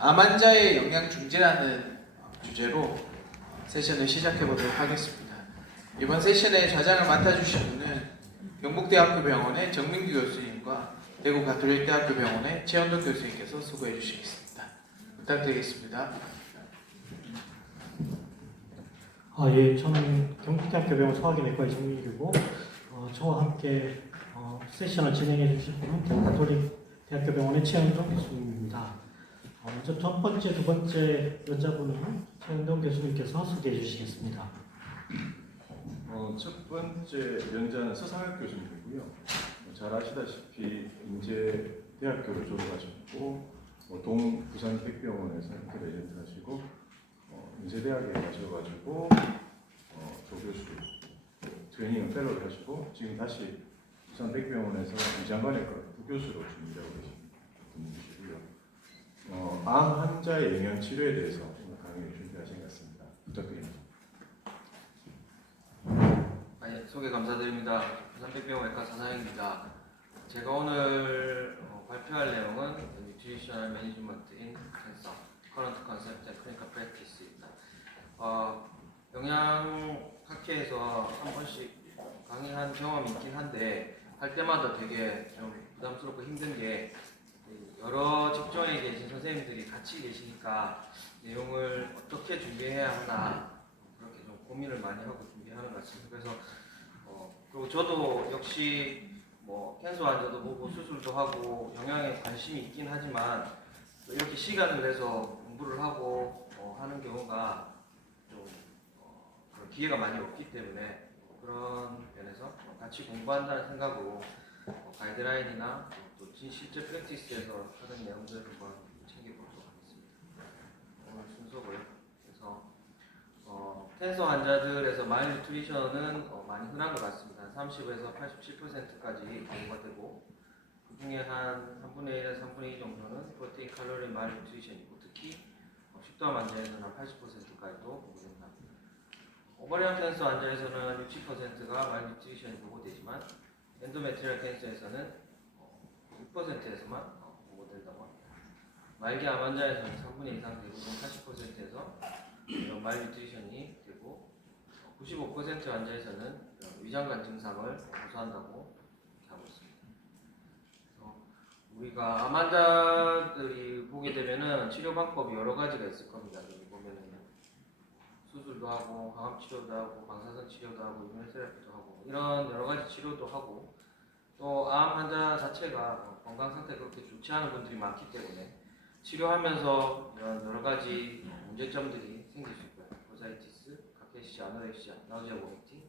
암 환자의 영양 중재라는 주제로 세션을 시작해 보도록 하겠습니다. 이번 세션의 좌장을 맡아주실 분은 경북대학교 병원의 정민규 교수님과 대구 가톨릭대학교 병원의 최원동 교수님께서 수고해 주시겠습니다. 부탁드리겠습니다. 예, 저는 경북대학교 병원 소화기내과의 정민규고 저와 함께 세션을 진행해 주실 분은 대구 가톨릭대학교 병원의 최원동 교수님입니다. 먼저 첫 번째, 두 번째 여자분은 최원동 교수님께서 소개해 주시겠습니다. 첫 번째 연자는 서상학 교수님이고요. 잘 아시다시피 인제대학교를 졸업하셨고 동부산 백병원에서 학교 레전트 하시고 인제대학에 가셔가지고 조교수 트레이닝 펠로를 하시고 지금 다시 부산 백병원에서 위장관외과 부교수로 준비하고 계신 분이시고요. 암 환자의 영양 치료에 대해서 오늘 강의를 준비하신 것 같습니다. 부탁드립니다. 소개 감사드립니다. 부산백병원외과 사장입니다. 제가 오늘 발표할 내용은 Nutritional Management in Cancer, Current Concept and Clinical Practice입니다. 영양학회에서 한 번씩 강의한 경험이 있긴 한데 할 때마다 되게 좀 부담스럽고 힘든 게 여러 직종에 계신 선생님들이 같이 계시니까 내용을 어떻게 준비해야 하나 그렇게 좀 고민을 많이 하고 준비하는 것 같습니다. 그래서 그리고 저도 역시 캔서 환자도 보고 수술도 하고 영양에 관심이 있긴 하지만 이렇게 시간을 내서 공부를 하고 하는 경우가 좀 그런 기회가 많이 없기 때문에 그런 면에서 같이 공부한다는 생각으로 가이드라인이나 또 실제 프랙티스에서 하는 내용들을 한번 챙겨보도록 하겠습니다. 오늘 순서고요. 그래서 캔서 환자들에서 말뉴트리션은 많이 흔한 것 같습니다. 30에서 87%까지 보고가 되고 그 중에 한 3분의 1에서 3분의 2 정도는 프로테인 칼로리 말뉴트리션이고 특히 식도암 환자에서는 한 80%까지도 보고됩니다. 오버리언 캔서 환자에서는 60%가 말뉴트리션이 보고되지만 엔도메트리얼 캔서에서는 6%에서만 보고된다고 합니다. 말기암 환자에서는 3분의 2 이상 대부분 80%에서 말뉴트리션이 되고 95% 환자에서는 위장관 증상을 호소한다고 하고 있습니다. 그래서 우리가 암 환자들이 보게 되면은 치료 방법이 여러 가지가 있을 겁니다. 여기 보면은 수술도 하고 항암 치료도 하고 방사선 치료도 하고 이뮤노테라피도 하고 이런 여러 가지 치료도 하고 또 암 환자 자체가 건강 상태가 그렇게 좋지 않은 분들이 많기 때문에 치료하면서 이런 여러 가지 문제점들이 생길 수 있고요. 보사이티스, 카케시아, 아노렉시아, 나우지아 보미팅,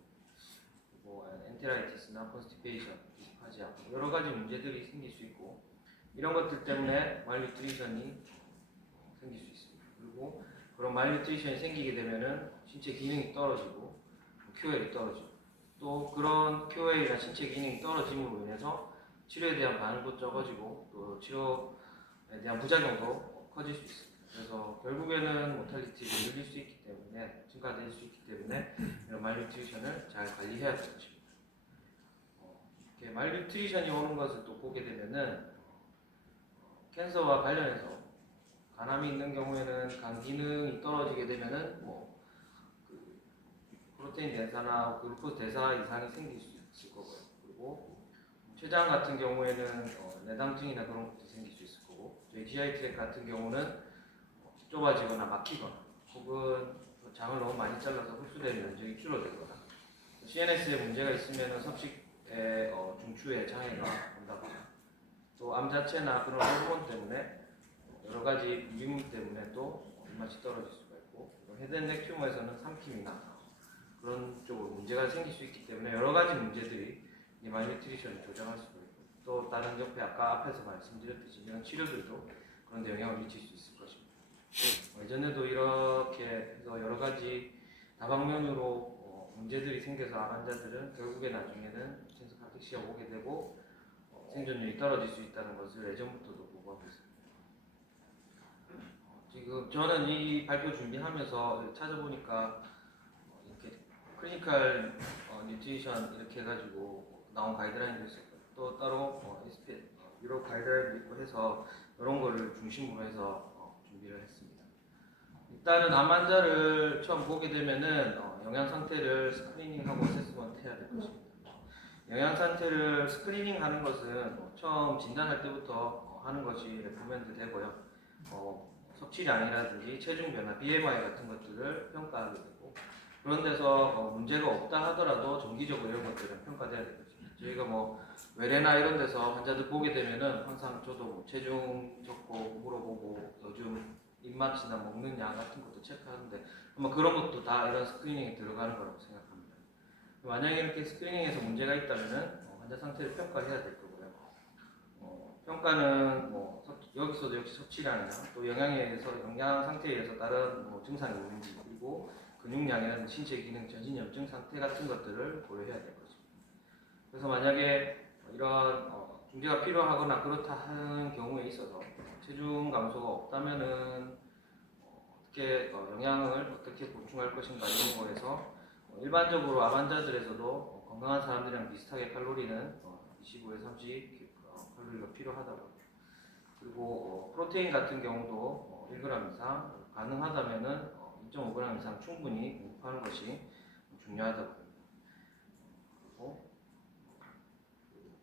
엔테라이티스나 컨스티페이션, 디스파지아 여러 가지 문제들이 생길 수 있고 이런 것들 때문에 말뉴트리션이 생길 수 있습니다. 그리고 그런 말뉴트리션이 생기게 되면은 신체 기능이 떨어지고 QL이 떨어지고 또 그런 QL이나 신체 기능이 떨어짐으로 인해서 치료에 대한 반응도 적어지고 또 치료에 대한 부작용도 커질 수 있습니다. 그래서 결국에는 모탈리티를 늘릴 수 있기 때문에 증가될 수 있기 때문에 이런 말뉴트리션을 잘 관리해야 되는 것입니다. 이렇게 말뉴트리션이 오는 것을 또 보게 되면은 캔서와 관련해서 간암이 있는 경우에는 간 기능이 떨어지게 되면은 그 프로테인 대사나 글루코스 대사 이상이 생길 수 있을 거고요. 그리고 췌장 같은 경우에는 내당증이나 그런 것도 생길 수 있을 거고 저희 GI 트랙 같은 경우는 좁아지거나 막히거나 혹은 장을 너무 많이 잘라서 흡수되는 면적이 줄어들거나 CNS에 문제가 있으면 섭식의 중추에 장애가 온다거나 또 암 자체나 그런 호르몬 때문에 여러 가지 유익물 때문에 또 입맛이 떨어질 수가 있고 헤드앤넥 튜머에서는 삼킴이나 그런 쪽으로 문제가 생길 수 있기 때문에 여러 가지 문제들이 이 말뉴트리션을 조장할 수가 있고 또 다른 옆에 아까 앞에서 말씀드렸듯이 이런 치료들도 그런 데 영향을 미칠 수 있을 것입니다. 예전에도 이렇게 해서 여러 가지 다방면으로 문제들이 생겨서 암 환자들은 결국에 나중에는 캔서 카텍시가 오게 되고 생존율이 떨어질 수 있다는 것을 예전부터도 보고하고 있습니다. 지금 저는 이 발표 준비하면서 찾아보니까 이렇게 클리니컬 뉴트리션 이렇게 해가지고 나온 가이드라인도 있었고 또 따로 유럽 가이드라인도 있고 해서 이런 거를 중심으로 해서 일단은 암 환자를 처음 보게 되면은 영양 상태를 스크리닝하고 어세스먼트 해야 될 것입니다. 영양 상태를 스크리닝하는 것은 처음 진단할 때부터 하는 것이 레코멘드 되고요. 섭취량이라든지 체중 변화, BMI 같은 것들을 평가하게 되고 그런 데서 문제가 없다 하더라도 정기적으로 이런 것들은 평가돼야 될 것입니다. 저희가 뭐 외래나 이런 데서 환자들 보게 되면은 항상 저도 뭐 체중 적고 물어보고 요즘 입맛이나 먹는 양 같은 것도 체크하는데 아마 그런 것도 다 이런 스크리닝에 들어가는 거라고 생각합니다. 만약에 이렇게 스크리닝에서 문제가 있다면은 환자 상태를 평가해야 될 거고요. 평가는 뭐 여기서도 역시 섭취량이나 또 영양에 의해서 영양 상태에 의해서 다른 뭐 증상이 있는지 그리고 근육량이나 신체 기능, 전신 염증 상태 같은 것들을 고려해야 될 것입니다. 그래서 만약에 이런 중재가 필요하거나 그렇다 하는 경우에 있어서 체중 감소가 없다면은 어떻게 영양을 어떻게 보충할 것인가 이런 거에서 일반적으로 암 환자들에서도 건강한 사람들이랑 비슷하게 칼로리는 25에서 30 칼로리가 필요하다고. 그리고 프로테인 같은 경우도 1g 이상 가능하다면은 2.5g 이상 충분히 공급하는 것이 중요하다고 합니다. 그리고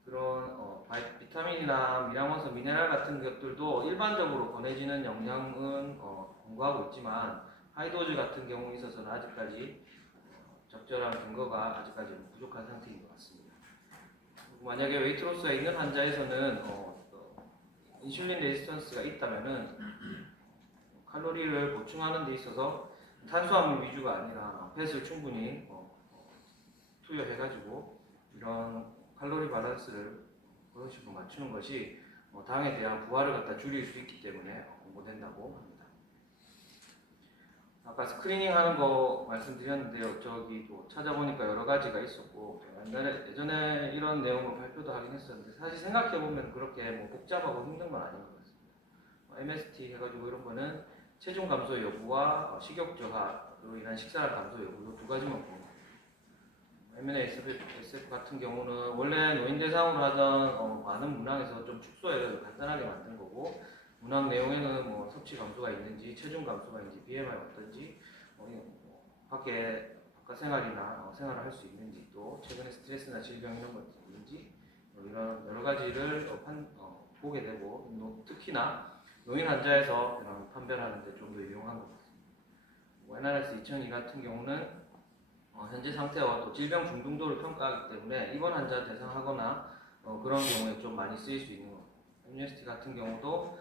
그런 비타민이나 미량원소, 미네랄 같은 것들도 일반적으로 권해지는 영양은 공부하고 있지만 하이도즈 같은 경우에 있어서는 아직까지 적절한 근거가 아직까지 부족한 상태인 것 같습니다. 만약에 웨이트로스가 있는 환자에서는 인슐린 레지스턴스가 있다면은 칼로리를 보충하는 데 있어서 탄수화물 위주가 아니라 팻을 충분히 투여해가지고 이런 칼로리 밸런스를 그런 식으로 맞추는 것이 당에 대한 부하를 갖다 줄일 수 있기 때문에 공부된다고 합니다. 아까 스크리닝 하는 거 말씀드렸는데요. 저기 또 찾아보니까 여러 가지가 있었고 예전에 이런 내용을 발표도 하긴 했었는데 사실 생각해보면 그렇게 뭐 복잡하고 힘든 건 아닌 것 같습니다. MST 해가지고 이런 거는 체중 감소 여부와 식욕 저하로 인한 식사량 감소 여부 두 가지만 보는 거예요. M&SF 같은 경우는 원래 노인 대상으로 하던 많은 문항에서 좀 축소해서 간단하게 만든 거고 문항 내용에는 뭐 섭취 감소가 있는지, 체중 감소가 있는지, BMI 어떤지, 바깥 생활이나 생활을 할 수 있는지, 또 최근에 스트레스나 질병 이런 것이 있는지 이런 여러 가지를 보게 되고 특히나 노인 환자에서 판별하는데 좀 더 유용한 것 같습니다. NRS 2002 같은 경우는 현재 상태와 또 질병 중등도를 평가하기 때문에 입원 환자 대상하거나 그런 경우에 좀 많이 쓰일 수 있는 겁니다. MUST 같은 경우도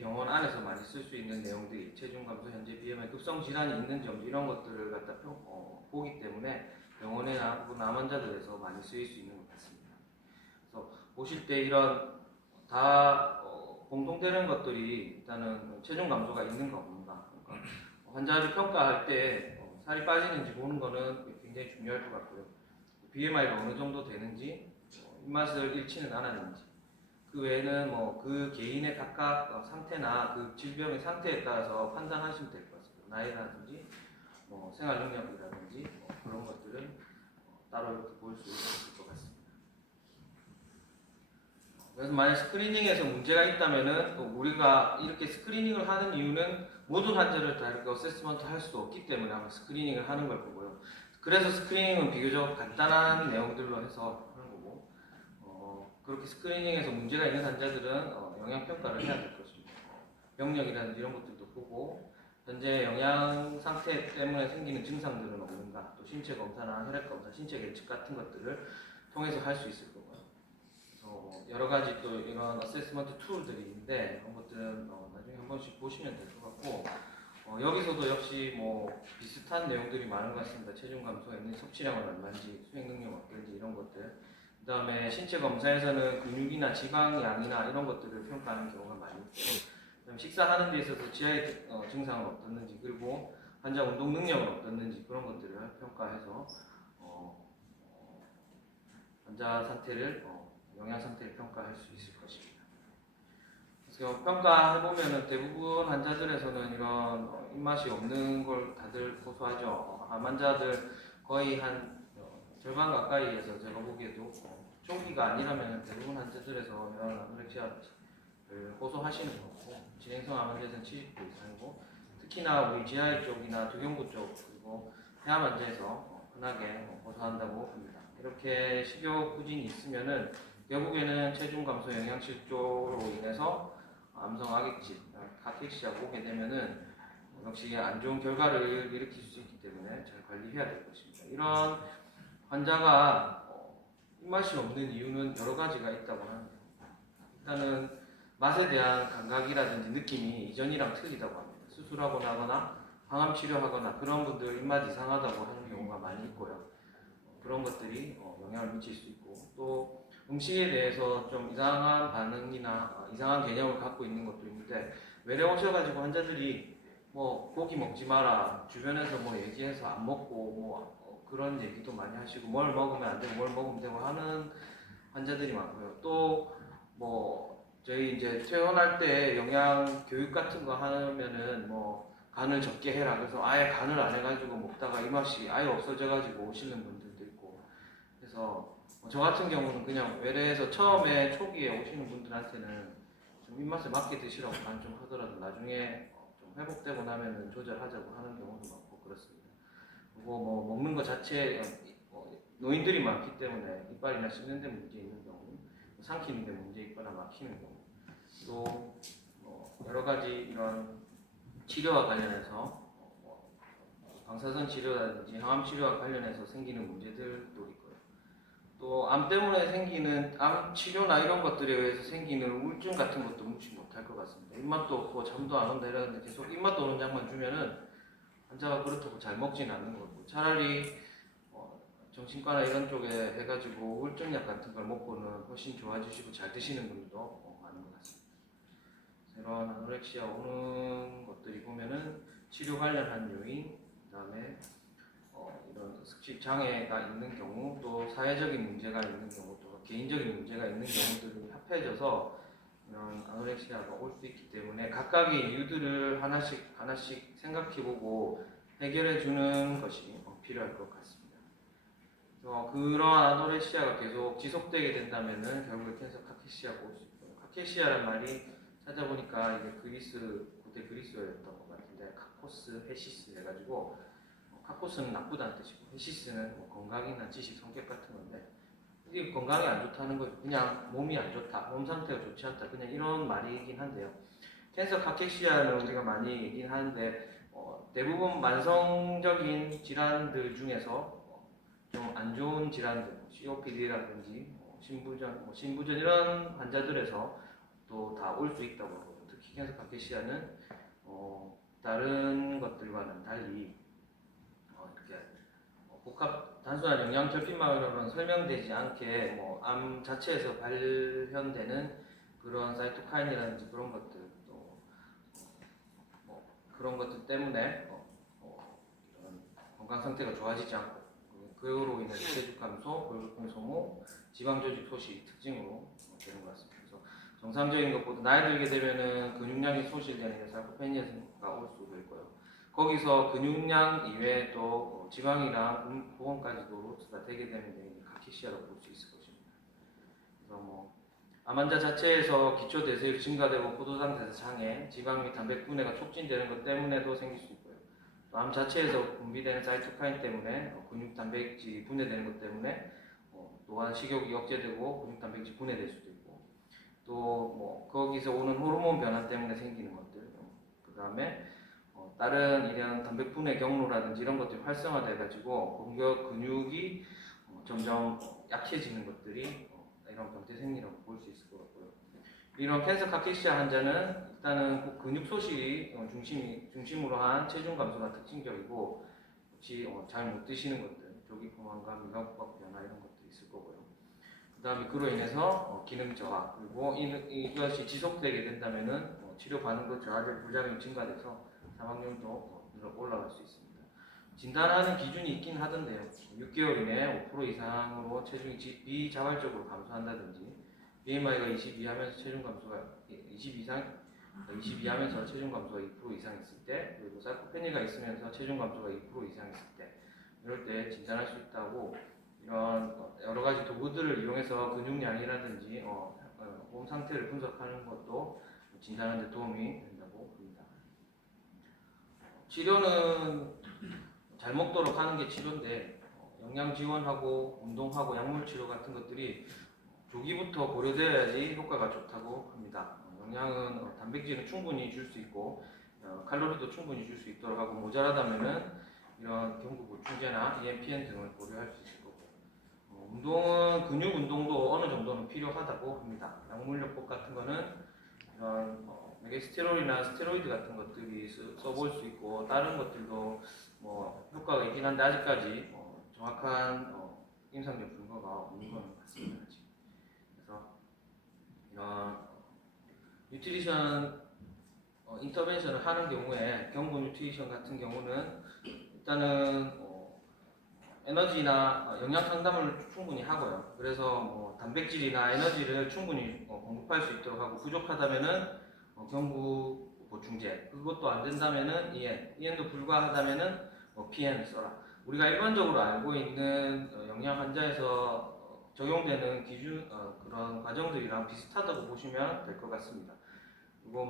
병원 안에서 많이 쓸 수 있는 내용들이 체중 감소, 현재 BMI 급성 질환이 있는지 없는지 이런 것들을 갖다 보기 때문에 병원이나 암 환자들에서 많이 쓰일 수 있는 것 같습니다. 그래서 보실 때 이런 다 공통되는 것들이 일단은 체중 감소가 있는가 없는가. 그러니까 환자를 평가할 때 살이 빠지는지 보는 거는 굉장히 중요할 것 같고요. BMI가 어느 정도 되는지, 입맛을 잃지는 않았는지, 그 외에는 뭐 그 개인의 각각 상태나 그 질병의 상태에 따라서 판단하시면 될 것 같습니다. 나이라든지, 생활 능력이라든지 그런 것들은 따로 이렇게 볼 수 있을 것 같습니다. 그래서 만약 스크리닝에서 문제가 있다면은 우리가 이렇게 스크리닝을 하는 이유는 모든 환자를 다 이렇게 어세스먼트 할 수 없기 때문에 아마 스크리닝을 하는 걸 거고요. 그래서 스크리닝은 비교적 간단한 내용들로 해서 하는 거고 그렇게 스크리닝에서 문제가 있는 환자들은 영양평가를 해야 될 것입니다. 병력이라든지 이런 것들도 보고 현재 영양 상태 때문에 생기는 증상들은 없는가 또 신체 검사나 혈액 검사, 신체 계측 같은 것들을 통해서 할 수 있을 거고요. 여러 가지 또 이런 어세스먼트 툴들이 있는데 그런 것들은 나중에 한 번씩 보시면 될 것 같고 여기서도 역시 뭐 비슷한 내용들이 많은 것 같습니다. 체중 감소가 있는 섭취량은 얼마인지, 수행 능력 어떤지 이런 것들. 그 다음에 신체 검사에서는 근육이나 지방 양이나 이런 것들을 평가하는 경우가 많이 있고, 그다음 식사하는 데 있어서 지하의 증상은 어떻는지, 그리고 환자 운동 능력은 어떻는지 그런 것들을 평가해서 환자 상태를 영양 상태를 평가할 수 있을 것입니다. 그래서 평가해보면 대부분 환자들에서는 이런 입맛이 없는 걸 다들 고소하죠. 암 환자들 거의 한 절반 가까이에서 제가 보기에도 초기가 아니라면 대부분 환자들에서 이런 아노렉시아 호소하시는 거고 진행성 암 환자에서는 70% 이상이고 특히나 우리 지하의 쪽이나 두경부 쪽 그리고 폐암 환자에서 흔하게 호소한다고 합니다. 이렇게 식욕 부진이 있으면은 결국에는 체중 감소 영양실조로 인해서 암성 악액질, 카케시아가 오게 되면은 역시 안 좋은 결과를 일으킬 수 있기 때문에 잘 관리해야 될 것입니다. 이런 환자가 입맛이 없는 이유는 여러 가지가 있다고 합니다. 일단은 맛에 대한 감각이라든지 느낌이 이전이랑 틀리다고 합니다. 수술하고 나거나 항암 치료하거나 그런 분들 입맛 이상하다고 하는 경우가 많이 있고요. 그런 것들이 영향을 미칠 수 있고 또 음식에 대해서 좀 이상한 반응이나 이상한 개념을 갖고 있는 것도 있는데 외래 오셔가지고 환자들이 뭐 고기 먹지 마라 주변에서 뭐 얘기해서 안 먹고 뭐 그런 얘기도 많이 하시고 뭘 먹으면 안 되고 뭘 먹으면 되고 하는 환자들이 많고요. 또 뭐 저희 이제 퇴원할 때 영양 교육 같은 거 하면은 뭐 간을 적게 해라 그래서 아예 간을 안 해가지고 먹다가 이 맛이 아예 없어져가지고 오시는 분들도 있고 그래서 저 같은 경우는 그냥 외래에서 처음에 초기에 오시는 분들한테는 좀 입맛에 맞게 드시라고 간 좀 하더라도 나중에 좀 회복되고 나면은 조절하자고 하는 경우도 많고 그렇습니다. 그리고 뭐 먹는 것 자체에 노인들이 많기 때문에 이빨이나 씹는 데 문제 있는 경우, 삼키는 데 문제 있거나 막히는 경우, 또 여러 가지 이런 치료와 관련해서 방사선 치료라든지 항암 치료와 관련해서 생기는 문제들도 있고요. 또 암 때문에 생기는 암 치료나 이런 것들에 의해서 생기는 우울증 같은 것도 무시 못할 것 같습니다. 입맛도 없고 잠도 안 온다 이러는데 계속 입맛도 오는 약만 주면은 환자가 그렇다고 잘 먹지는 않는 거고 차라리 정신과나 이런 쪽에 해가지고 우울증약 같은 걸 먹고는 훨씬 좋아지시고 잘 드시는 분들도 많은 것 같습니다. 이런 아노렉시아 오는 것들이 보면은 치료 관련한 요인, 그다음에 이런 습식 장애가 있는 경우, 또 사회적인 문제가 있는 경우, 또 개인적인 문제가 있는 경우들이 합해져서 이런 아노렉시아가 올 수 있기 때문에 각각의 이유들을 하나씩 생각해보고 해결해주는 것이 필요할 것 같습니다. 그러한 아노렉시아가 계속 지속되게 된다면은 결국에 캔서 카케시아가 올 수 있고요. 카케시아란 말이 찾아보니까 이게 고대 그리스어였던 것 같은데 카코스, 헤시스 해가지고 카코스는 나쁘다는 뜻이고 헤시스는 뭐 건강이나 지식, 성격 같은 건데 이게 건강이 안 좋다는 거죠. 그냥 몸이 안 좋다, 몸 상태가 좋지 않다, 그냥 이런 말이긴 한데요. 캔서 카케시아는 우리가 많이 얘기는 하는데 대부분 만성적인 질환들 중에서 좀 안 좋은 질환들, COPD라든지 신부전 이런 환자들에서 또 다 올 수 있다고 하고 특히 캔서 카케시아는 다른 것들과는 달리 이렇게 단순한 영양 결핍만으로는 설명되지 않게 암 자체에서 발현되는 그런 사이토카인이라든지 그런 것들 또 그런 것들 때문에 이런 건강 상태가 좋아지지 않고 그로 인해서 체중 감소, 골격근 소모, 지방 조직 소실 특징으로 되는 것 같습니다. 그래서 정상적인 것보다 나이 들게 되면은 근육량이 소실되는 사르코페니아가 올 수도 있고요. 거기서 근육량 이외에 또 지방이랑 보험까지도 로스가 되게 되는데 카케시아라고 볼 수 있을 것입니다. 그래서 암 환자 자체에서 기초 대사율이 증가되고 포도당 대사 장애, 지방 및 단백 분해가 촉진되는 것 때문에도 생길 수 있고요. 또 암 자체에서 분비되는 사이토카인 때문에 근육 단백질이 분해되는 것 때문에 또한 식욕이 억제되고 근육 단백질 분해될 수도 있고 또 거기서 오는 호르몬 변화 때문에 생기는 것들, 그 다음에 다른 이런 단백 분해 경로라든지 이런 것들이 활성화돼 가지고 근육이 점점 약해지는 것들이 이런 병태 생리라고 볼 수 있을 것 같고요. 이런 캔서 카케시아 환자는 일단은 근육 소실이 중심으로 한 체중 감소가 특징적이고 혹시 잘 못 드시는 것들, 조기 포만감, 미각박 변화 이런 것들이 있을 거고요. 그 다음에 그로 인해서 기능 저하, 그리고 이것이 지속되게 된다면은 치료 반응도 저하될 부작용이 증가돼서 사망률도 올라갈 수 있습니다. 진단하는 기준이 있긴 하던데요. 6개월 이내 5% 이상으로 체중이 비자발적으로 감소한다든지 BMI가 22 하면서 체중 감소가 22 하면서 체중 감소가 2% 이상 있을 때, 그리고 사르코페니아가 있으면서 체중 감소가 2% 이상 있을 때, 이럴 때 진단할 수 있다고 이런 여러 가지 도구들을 이용해서 근육량이라든지 몸 상태를 분석하는 것도 진단하는 데 도움이 된다고 봅니다. 치료는 잘 먹도록 하는 게 치료인데 영양 지원하고 운동하고 약물 치료 같은 것들이 조기부터 고려되어야지 효과가 좋다고 합니다. 영양은 단백질은 충분히 줄 수 있고 칼로리도 충분히 줄 수 있도록 하고 모자라다면은 이런 경구 보충제나 EMPN 등을 고려할 수 있을 거고 운동은 근육 운동도 어느 정도는 필요하다고 합니다. 약물요법 같은 거는 이런 메게스테롤이나 스테로이드 같은 것들이 써볼 수 있고 다른 것들도 뭐 효과가 있긴 한데 아직까지 정확한 임상적 근거가 없는 건 같습니다. 아직. 그래서 이런 뉴트리션 인터벤션을 하는 경우에 경구 뉴트리션 같은 경우는 일단은 에너지나 영양 상담을 충분히 하고요. 그래서 뭐 단백질이나 에너지를 충분히 공급할 수 있도록 하고 부족하다면은 경구 보충제 그것도 안 된다면은 EN도 불가하다면은 PN을 써라. 우리가 일반적으로 알고 있는 영양 환자에서 적용되는 기준 그런 과정들이랑 비슷하다고 보시면 될 것 같습니다. 그리고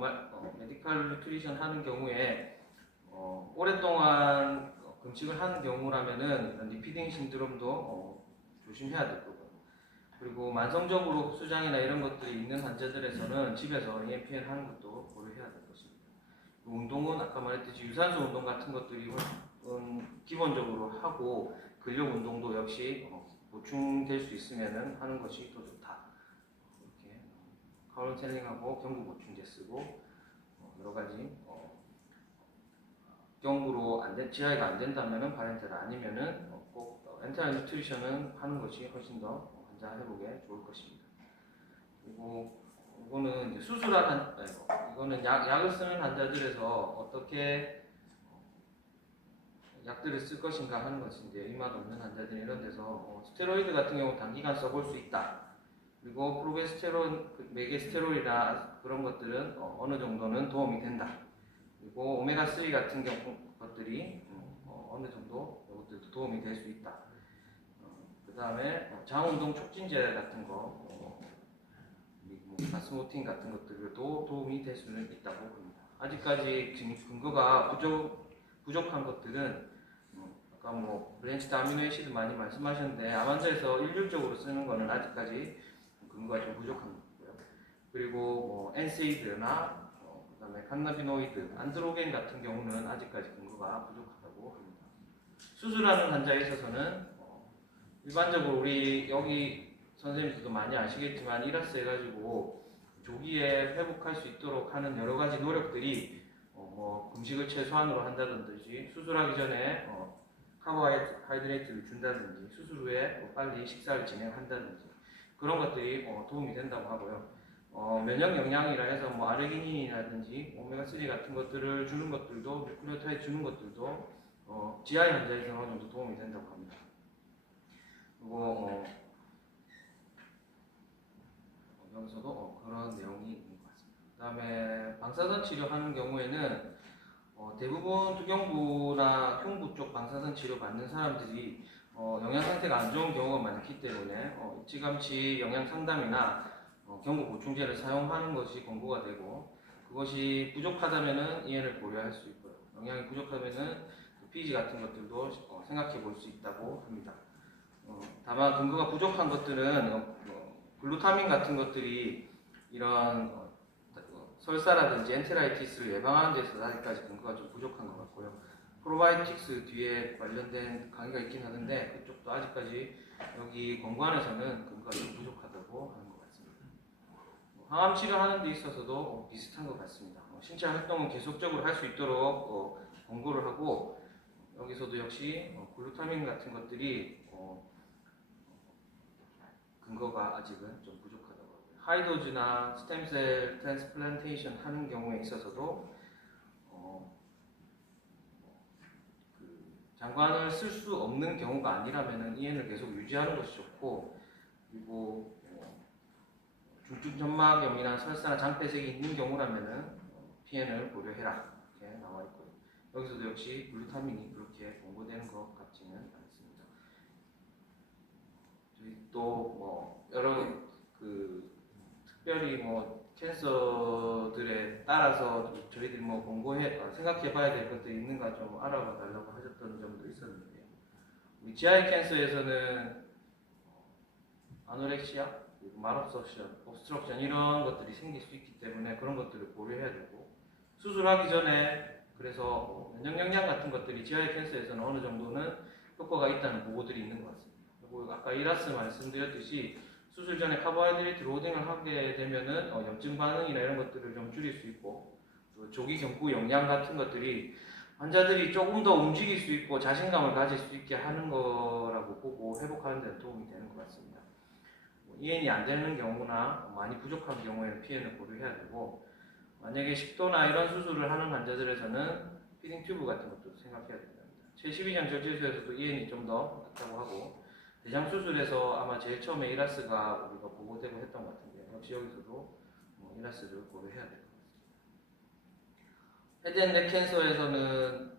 메디컬 뉴트리션 하는 경우에 오랫동안 금식을 하는 경우라면은 리피딩 신드롬도 조심해야 될 거고요. 그리고 만성적으로 흡수장애나 이런 것들이 있는 환자들에서는 집에서 EMPN 하는 것도 고려해야 될 것입니다. 운동은 아까 말했듯이 유산소 운동 같은 것들이 기본적으로 하고 근력 운동도 역시 보충될 수 있으면 하는 것이 더 좋다. 이렇게 카운셀링하고 경구 보충제 쓰고 여러 가지 경구로 지하가 안 된다면은 바렌테라 아니면은 꼭 엔테라 뉴트리션은 하는 것이 훨씬 더 환자 회복에 좋을 것입니다. 그리고 이거는 이제 이거는 약을 쓰는 환자들에서 어떻게 약들을 쓸 것인가 하는 것인데 입맛 없는 환자들 이런 데서 스테로이드 같은 경우 단기간 써볼 수 있다. 그리고 프로게스테론, 메게스테롤이나 그런 것들은 어느 정도는 도움이 된다. 그리고 오메가3 같은 것들이 어느 정도 이것들도 도움이 될 수 있다. 그 다음에 장운동 촉진제 같은 거, 가스모틴 같은 것들도 도움이 될 수는 있다고 봅니다. 아직까지 근거가 부족한 것들은 아까 브랜치드 아미노애시드 많이 말씀하셨는데 암 환자에서 일률적으로 쓰는 거는 아직까지 근거가 좀 부족한 거고요. 그리고 NSAID나 그다음에 칸나비노이드, 안드로겐 같은 경우는 아직까지 근거가 부족하다고 합니다. 수술하는 환자에 있어서는 일반적으로 우리 여기 선생님들도 많이 아시겠지만 이라스 해가지고 조기에 회복할 수 있도록 하는 여러 가지 노력들이 금식을 최소한으로 한다든지 수술하기 전에 카보하이드레이트를 준다든지 수술 후에 빨리 식사를 진행한다든지 그런 것들이 도움이 된다고 하고요. 면역 영양이라 해서 아르기닌이라든지 오메가3 같은 것들을 주는 것들도 뉴클레오타이드 주는 것들도 GI 환자에서 어느 정도 도움이 된다고 합니다. 그리고 여기서도 그런 내용이 있는 것 같습니다. 그 다음에 방사선 치료하는 경우에는 대부분 두경부나 흉부 쪽 방사선 치료 받는 사람들이 영양 상태가 안 좋은 경우가 많기 때문에 일찌감치 영양 상담이나 경구 보충제를 사용하는 것이 권고가 되고 그것이 부족하다면은 EN을 고려할 수 있고요. 영양이 부족하면은 PG 같은 것들도 생각해 볼 수 있다고 합니다. 다만 근거가 부족한 것들은 글루타민 같은 것들이 이런 설사라든지 엔테라이티스를 예방하는 데서 아직까지 근거가 좀 부족한 것 같고요. 프로바이오틱스 뒤에 관련된 강의가 있긴 하는데 그쪽도 아직까지 여기 권고안에서는 근거가 좀 부족하다고 하는 것 같습니다. 항암 치료하는 데 있어서도 비슷한 것 같습니다. 신체 활동은 계속적으로 할 수 있도록 권고를 하고 여기서도 역시 글루타민 같은 것들이 근거가 아직은 좀 부족하다고 하고요. 하이도즈나 스템셀 트랜스플란테이션 하는 경우에 있어서도 장관을 쓸 수 없는 경우가 아니라면 EN을 계속 유지하는 것이 좋고 그리고 중증 점막염이나 설사나 장폐색이 있는 경우라면 PN을 고려해라 이렇게 나와 있고요. 여기서도 역시 글루타민이 그렇게 권고되는 것 같지는 않습니다. 저희 또 여러 특별히 뭐 캔서들에 따라서 저희들이 뭐 생각해봐야 될 것들이 있는가 좀 알아봐 달라고 하셨던 점도 있었는데, 우리 GI 캔서에서는 아노렉시아, 그리고 말옵스트럭션 이런 것들이 생길 수 있기 때문에 그런 것들을 고려해야 되고, 수술하기 전에 그래서 면역 영양 같은 것들이 GI 캔서에서는 어느 정도는 효과가 있다는 보고들이 있는 것 같습니다. 그리고 아까 이라스 말씀드렸듯이 수술 전에 카보하이드레이트 로딩을 하게 되면은 염증 반응이나 이런 것들을 좀 줄일 수 있고, 또 조기 경구 영양 같은 것들이 환자들이 조금 더 움직일 수 있고 자신감을 가질 수 있게 하는 거라고 보고 회복하는 데 도움이 되는 것 같습니다. 이해이 안 되는 경우나 많이 부족한 경우에는 피해는 고려해야 되고, 만약에 식도나 이런 수술을 하는 환자들에서는 피딩 튜브 같은 것도 생각해야 됩니다. 제12장 절제술에서도 이해이 좀 더 낮다고 하고, 대장 수술에서 아마 제일 처음에 이라스가 우리가 보고되고 했던 것 같은데, 역시 여기서도 이라스를 고려해야 될 것 같습니다. 헤드앤넥 캔서에서는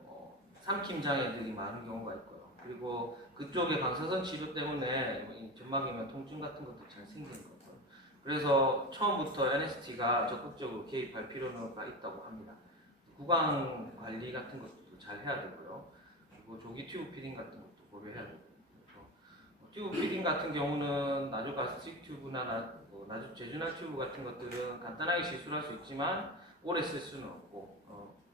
삼킴 장애들이 많은 경우가 있고요. 그리고 그쪽에 방사선 치료 때문에 점막이나 통증 같은 것도 잘 생기는 거고요. 그래서 처음부터 NST가 적극적으로 개입할 필요가 있다고 합니다. 구강 관리 같은 것도 잘 해야 되고요. 그리고 조기 튜브 피딩 같은 것도 고려해야 되고요. 튜브 피딩 같은 경우는 나조가스틱 튜브나 제주나 튜브 같은 것들은 간단하게 시술할 수 있지만 오래 쓸 수는 없고,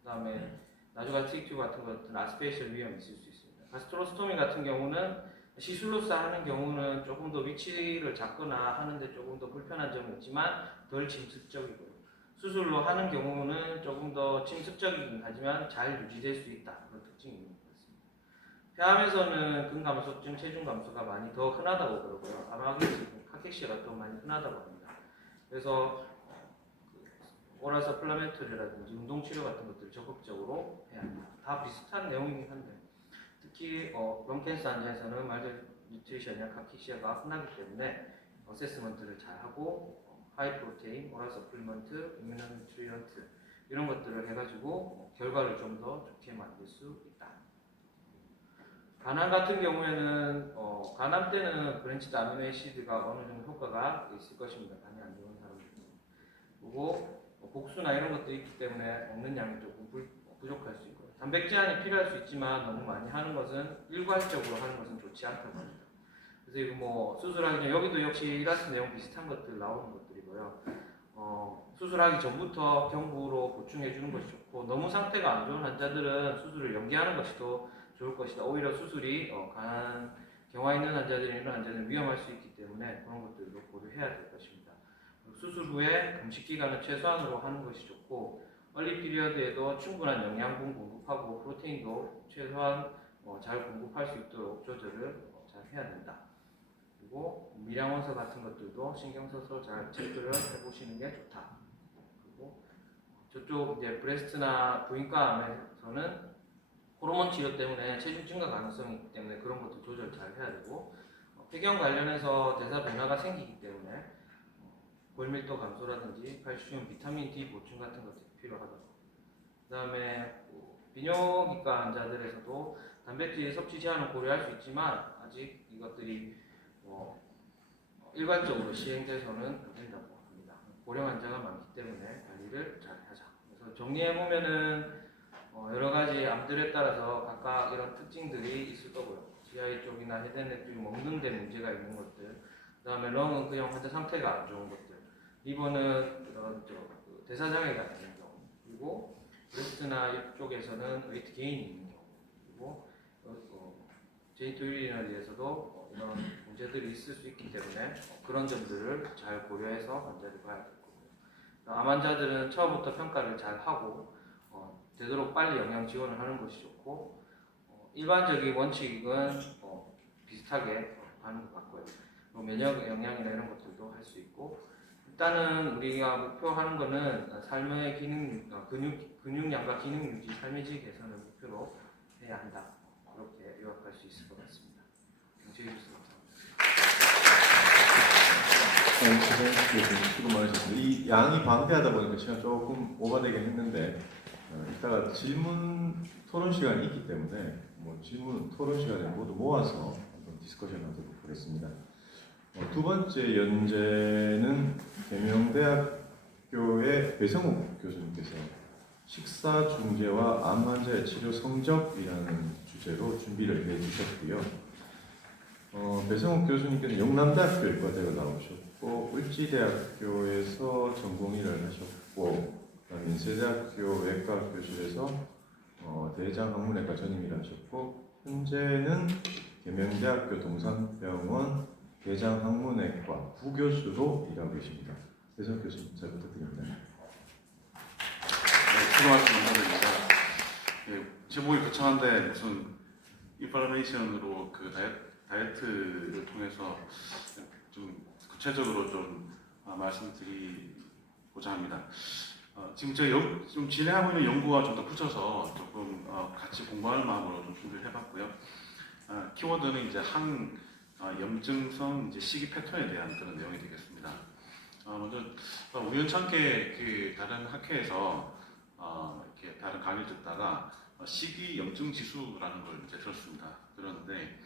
그 다음에 나조가스틱 튜브 같은 것들은 아스피레이션 위험이 있을 수 있습니다. 가스트로스토미 같은 경우는 시술로서 하는 경우는 조금 더 위치를 잡거나 하는데 조금 더 불편한 점이 있지만 덜 침습적이고요. 수술로 하는 경우는 조금 더 침습적이긴 하지만 잘 유지될 수 있다, 그런 특징이 있는 것 같습니다. 폐암에서는 근감소증, 체중 감소가 많이 더 흔하다고 그러고요. 카케시아가 또 많이 흔하다고 합니다. 그래서 오랄 서플라멘터리라든지 운동치료 같은 것들을 적극적으로 해야 합니다. 다 비슷한 내용이긴 한데, 특히 런캔서 환자에서는 말뉴트리션이나 카케시아가 흔하기 때문에 어세스먼트를 잘 하고 하이 프로테인, 오랄 서플리먼트, 이뮤노뉴트리언트 이런 것들을 해가지고 결과를 좀 더 좋게 만들 수 있다. 간암 같은 경우에는 간암 때는 브랜치드 아미노애시드가 어느 정도 효과가 있을 것입니다. 간이 안 좋은 사람들은. 그리고 복수나 이런 것들이 있기 때문에 먹는 양이 조금 부족할 수 있고요. 단백 제한이 필요할 수 있지만 너무 많이 하는 것은 일괄적으로 하는 것은 좋지 않다고 합니다. 그래서 이거 뭐 수술하기 전 여기도 역시 이라스 내용 비슷한 것들 나오는 것들이고요. 수술하기 전부터 경구로 보충해 주는 것이 좋고, 너무 상태가 안 좋은 환자들은 수술을 연기하는 것이 더 좋을 것이다. 오히려 수술이 경화 있는 환자들이나 이런 환자들은 위험할 수 있기 때문에 그런 것들도 고려해야 될 것입니다. 수술 후에 금식 기간은 최소한으로 하는 것이 좋고, 얼리 피리어드에도 충분한 영양분 공급하고 프로테인도 최소한 잘 공급할 수 있도록 조절을 잘 해야 된다. 그리고 미량원소 같은 것들도 신경 써서 잘 체크를 해보시는 게 좋다. 그리고 저쪽 이제 브레스트나 부인과암에서는 호르몬 치료 때문에 체중 증가 가능성이 있기 때문에 그런 것도 조절 잘 해야 되고, 폐경 관련해서 대사 변화가 생기기 때문에 골밀도 감소라든지 칼슘, 비타민 D 보충 같은 것들이 필요하다고. 그 다음에 비뇨기과 환자들에서도 단백질 섭취 제한을 고려할 수 있지만 아직 이것들이 일괄적으로 시행돼서는 안 된다고 합니다. 고령 환자가 많기 때문에 관리를 잘 하자. 그래서 정리해보면은 여러 가지 암들에 따라서 각각 이런 특징들이 있을 거고요. GI 쪽이나 헤드앤넥 쪽이 먹는 데 문제가 있는 것들, 그 다음에 렁은 그냥 환자 상태가 안 좋은 것들, 리버는 대사장애가 있는 경우, 그리고 브레스트나 이쪽에서는 웨이트 게인이 있는 경우, 그리고 제니토유리널리에서도 이런 문제들이 있을 수 있기 때문에 그런 점들을 잘 고려해서 환자를 봐야 될 거고요. 암 환자들은 처음부터 평가를 잘 하고 되도록 빨리 영양 지원을 하는 것이 좋고, 일반적인 원칙은 비슷하게 하는 것 같고요. 면역 영양이나 이런 것들도 할 수 있고, 일단은 우리가 목표하는 거는 삶의 기능, 근육량과 기능 유지, 삶의 질 개선을 목표로 해야 한다. 그렇게 요약할 수 있을 것 같습니다. 경제해 주셔서 감사합니다. 수고 많으셨습니다. 이 양이 방대하다 보니까 시간 조금 오버되긴 했는데, 이따가 질문 토론 시간이 있기 때문에 질문 토론 시간에 모두 모아서 한번 디스커션 하도록 하겠습니다. 두 번째 연재는 계명대학교의 배성욱 교수님께서 식사 중재와 암 환자의 치료 성적이라는 주제로 준비를 해주셨고요. 배성욱 교수님께서는 영남대학교 의과대로 나오셨고 을지대학교에서 전공의를 하셨고 그다음에 인쇄대학교 외과교실에서 대장학문외과 전임의를 하셨고 현재는 계명대학교 동산병원 대장학문외과 부교수로 일하고 계십니다. 배성욱 교수님 잘 부탁드립니다. 네, 수고하신 감사드립니다. 네, 제목이 거창한데 무슨 인플라메이션으로 그 다이어트를 통해서 좀 구체적으로 좀 말씀드리고자 합니다. 지금 제가 좀 진행하고 있는 연구와 좀 더 붙여서 조금 같이 공부하는 마음으로 좀 준비를 해봤고요. 키워드는 이제 염증성 이제 식이 패턴에 대한 그런 내용이 되겠습니다. 먼저 우연찮게 그 다른 학회에서 이렇게 다른 강의를 듣다가 식이 염증 지수라는 걸 이제 들었습니다. 들었는데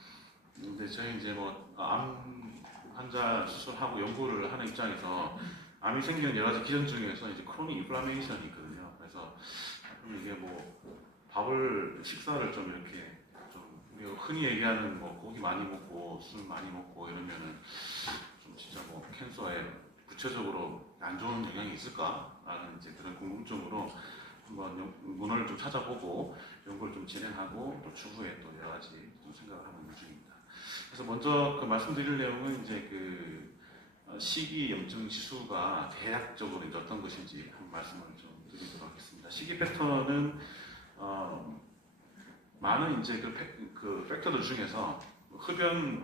근데 저희 이제 암 환자 수술하고 연구를 하는 입장에서 암이 생기는 여러 가지 기전 중에서 이제 크로닉 인플라메이션이 있거든요. 그래서 이게 식사를 좀 이렇게 좀 우리가 흔히 얘기하는 고기 많이 먹고 술 많이 먹고 이러면은 좀 진짜 캔서에 구체적으로 안 좋은 영향이 있을까라는 이제 그런 궁금증으로 한번 문헌을 좀 찾아보고 연구를 좀 진행하고 또 추후에 또 여러 가지 좀 생각을 하고 있는 중입니다. 그래서 먼저 말씀드릴 내용은 이제 식이 염증 지수가 대략적으로 이제 어떤 것인지 한 말씀을 좀 드리도록 하겠습니다. 식이 패턴은 많은 이제 그 팩터들 중에서 흡연을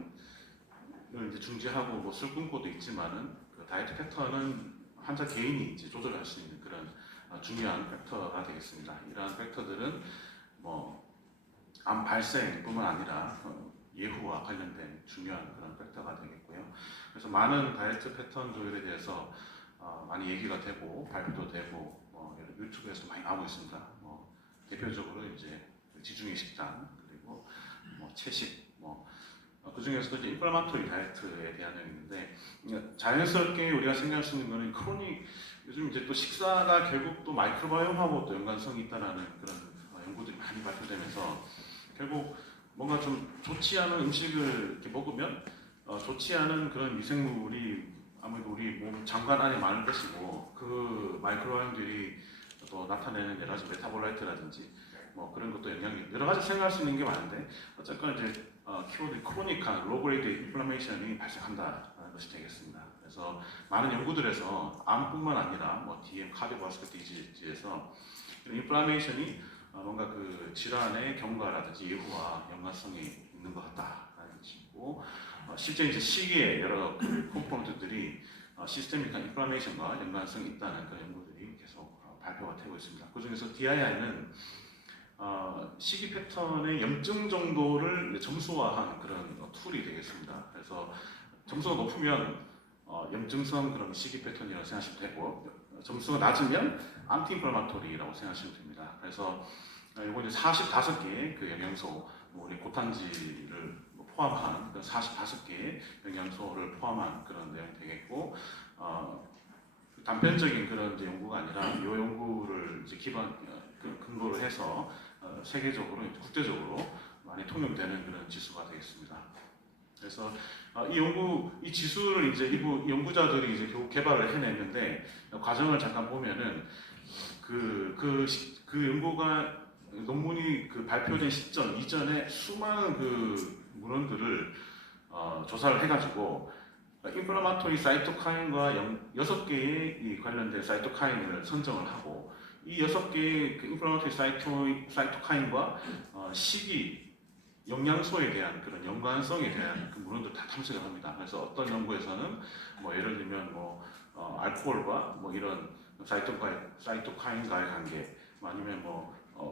이제 중지하고 술 끊고도 있지만은 그 다이어트 패턴은 환자 개인이 이제 조절할 수 있는 그런 중요한 팩터가 되겠습니다. 이러한 팩터들은 암 발생뿐만 아니라 예후와 관련된 중요한 그런 팩터가 되겠고요. 그래서 많은 다이어트 패턴 조절에 대해서 많이 얘기가 되고 발표도 되고 유튜브에서 많이 나오고 있습니다. 대표적으로 이제 지중해 식단 그리고 채식 그 중에서도 이제 인플라마토리 다이어트에 대한 내용인데 자연스럽게 우리가 생각할 수 있는 거는 크로닉 요즘 이제 또 식사가 결국 또 마이크로바이옴하고 또 연관성이 있다라는 그런 연구들이 많이 발표되면서 결국 뭔가 좀 좋지 않은 음식을 이렇게 먹으면 좋지 않은 그런 미생물이 아무래도 우리 몸 장관 안에 많을 것이고 그 마이크로바이옴들이 또 나타내는 여러 가지 메타볼라이트라든지 그런 것도 영향이 여러 가지 생각할 수 있는 게 많은데 어쨌건 이제 키워드 크로닉한 로그레이드 인플라메이션이 발생한다는 것이 되겠습니다. 그래서 많은 연구들에서 암뿐만 아니라 DM 카디오바스쿨 디지즈에서 인플라메이션이 뭔가 그 질환의 경과라든지 예후와 연관성이 있는 것 같다라는 것이고 실제 이제 식이의 여러 그 컴포넌트들이 시스테믹한 인플라메이션과 연관성이 있다는 그런 연구들이 계속 발표가 되고 있습니다. 그 중에서 DII는 식이 패턴의 염증 정도를 점수화한 그런 툴이 되겠습니다. 그래서 점수가 높으면 염증성 그런 식이 패턴이라고 생각하시면 되고 점수가 낮으면 안티인플라마토리라고 생각하시면 됩니다. 그래서 이거 이제 45개의 그 영양소, 우리 고탄지를 포함한 45개의 영양소를 포함한 그런 내용이 되겠고 단편적인 그런 이제 연구가 아니라 이 연구를 이제 근거로 해서 세계적으로 국제적으로 많이 통용되는 그런 지수가 되겠습니다. 그래서 이 지수를 이제 일부 연구자들이 이제 결국 개발을 해냈는데 과정을 잠깐 보면은 그 연구가 논문이 발표된 시점 이전에 수많은 그 문헌들을 조사를 해가지고 인플라마토리 사이토카인과 6개의 이 관련된 사이토카인을 선정을 하고 이 6개의 그 인플라마토리 사이토카인과 식이 영양소에 대한 그런 연관성에 대한 그 문헌들 다 탐색을 합니다. 그래서 어떤 연구에서는 예를 들면 알코올과 이런 사이토카인과의 관계, 아니면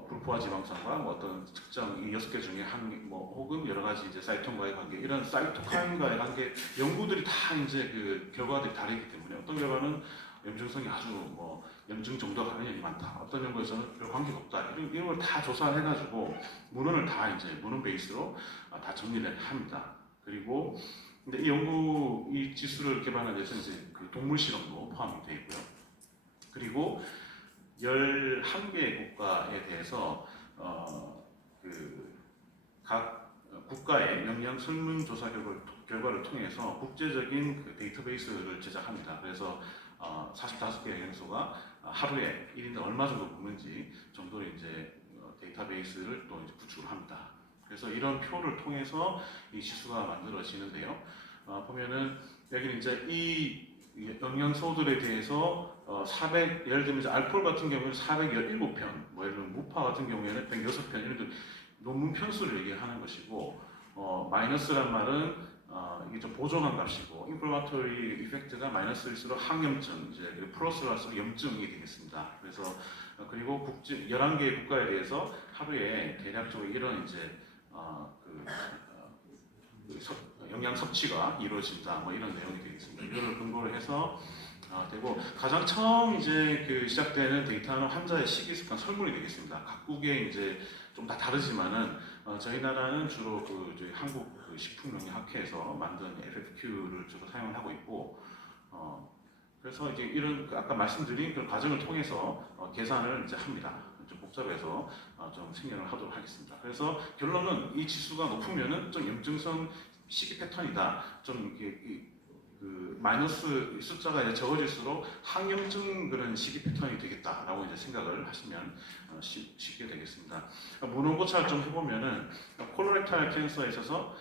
불포화 지방산과 어떤 특정 이 6개 중에 혹은 여러 가지 이제 사이톤과의 관계, 이런 사이토카인과의 관계 연구들이 다 이제 그 결과들이 다르기 때문에 어떤 결과는 염증성이 아주 염증 정도가 굉장히 많다. 어떤 연구에서는 별 관계가 없다. 이런 걸 다 조사해가지고 문헌을 다 이제 문헌 베이스로 다 정리를 합니다. 그리고 근데 이 지수를 개발하는 데서 이제 그 동물 실험도 포함이 되어 있고요. 그리고 11개의 국가에 대해서 각 국가의 영양 설문조사 결과를 통해서 국제적인 그 데이터베이스를 제작합니다. 그래서 45개 영양소가 하루에 1인당 얼마 정도 먹는지 정도의 이제 데이터베이스를 또 이제 구축을 합니다. 그래서 이런 표를 통해서 이 지수가 만들어지는데요. 보면은 여기는 이제 이 영양소들에 대해서 400, 예를 들면 이제 알코올 같은 경우에는 417편, 뭐 예를 들면 무파 같은 경우에는 106편 이런 논문 편수를 얘기하는 것이고, 마이너스란 말은 이게 좀 보존한 값이고, 인플라마토리 이펙트가 마이너스일수록 항염증, 이제 플러스일수록 염증이 되겠습니다. 그래서 그리고 11개의 국가에 대해서 하루에 대략적으로 이런 이제 영양 섭취가 이루어진다, 뭐 이런 내용이 되겠습니다. 이거를 근거로 해서 되고, 가장 처음 이제 그 시작되는 데이터는 환자의 식이 습관 설문이 되겠습니다. 각국의 이제 좀 다 다르지만은 저희 나라는 주로 그 저희 한국 그 식품영양학회에서 만든 FFQ를 주로 사용을 하고 있고, 그래서 이제 이런 아까 말씀드린 그런 과정을 통해서 계산을 이제 합니다. 좀 복잡해서 좀 생략을 하도록 하겠습니다. 그래서 결론은 이 지수가 높으면은 좀 염증성 식이 패턴이다. 좀 이렇게 그 마이너스 숫자가 이제 적어질수록 항염증 그런 식이 패턴이 되겠다라고 이제 생각을 하시면 쉽게 되겠습니다. 문헌고찰 좀 해보면은 콜로렉탈 캔서에 있어서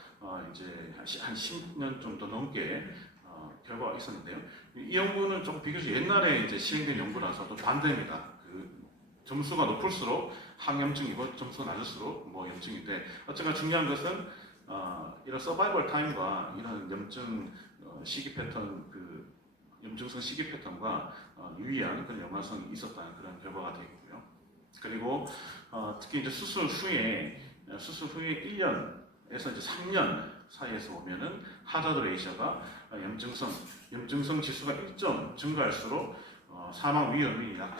이제 한 10년 좀 더 넘게 결과가 있었는데요. 이 연구는 좀 비교적 옛날에 이제 시행된 연구라서 또 반대입니다. 그 점수가 높을수록 항염증이고 점수가 낮을수록 뭐 염증인데, 어쨌거나 중요한 것은 이런 서바이벌 타임과 이런 염증 시기 패턴, 그 염증성 시기 패턴과 유의한 그런 연관성이 있었다는 그런 결과가 되겠고요. 그리고 특히 이제 수술 후에 1년에서 이제 3년 사이에서 보면은 하자드 레이셔가 염증성 지수가 1점 증가할수록 사망 위험이 약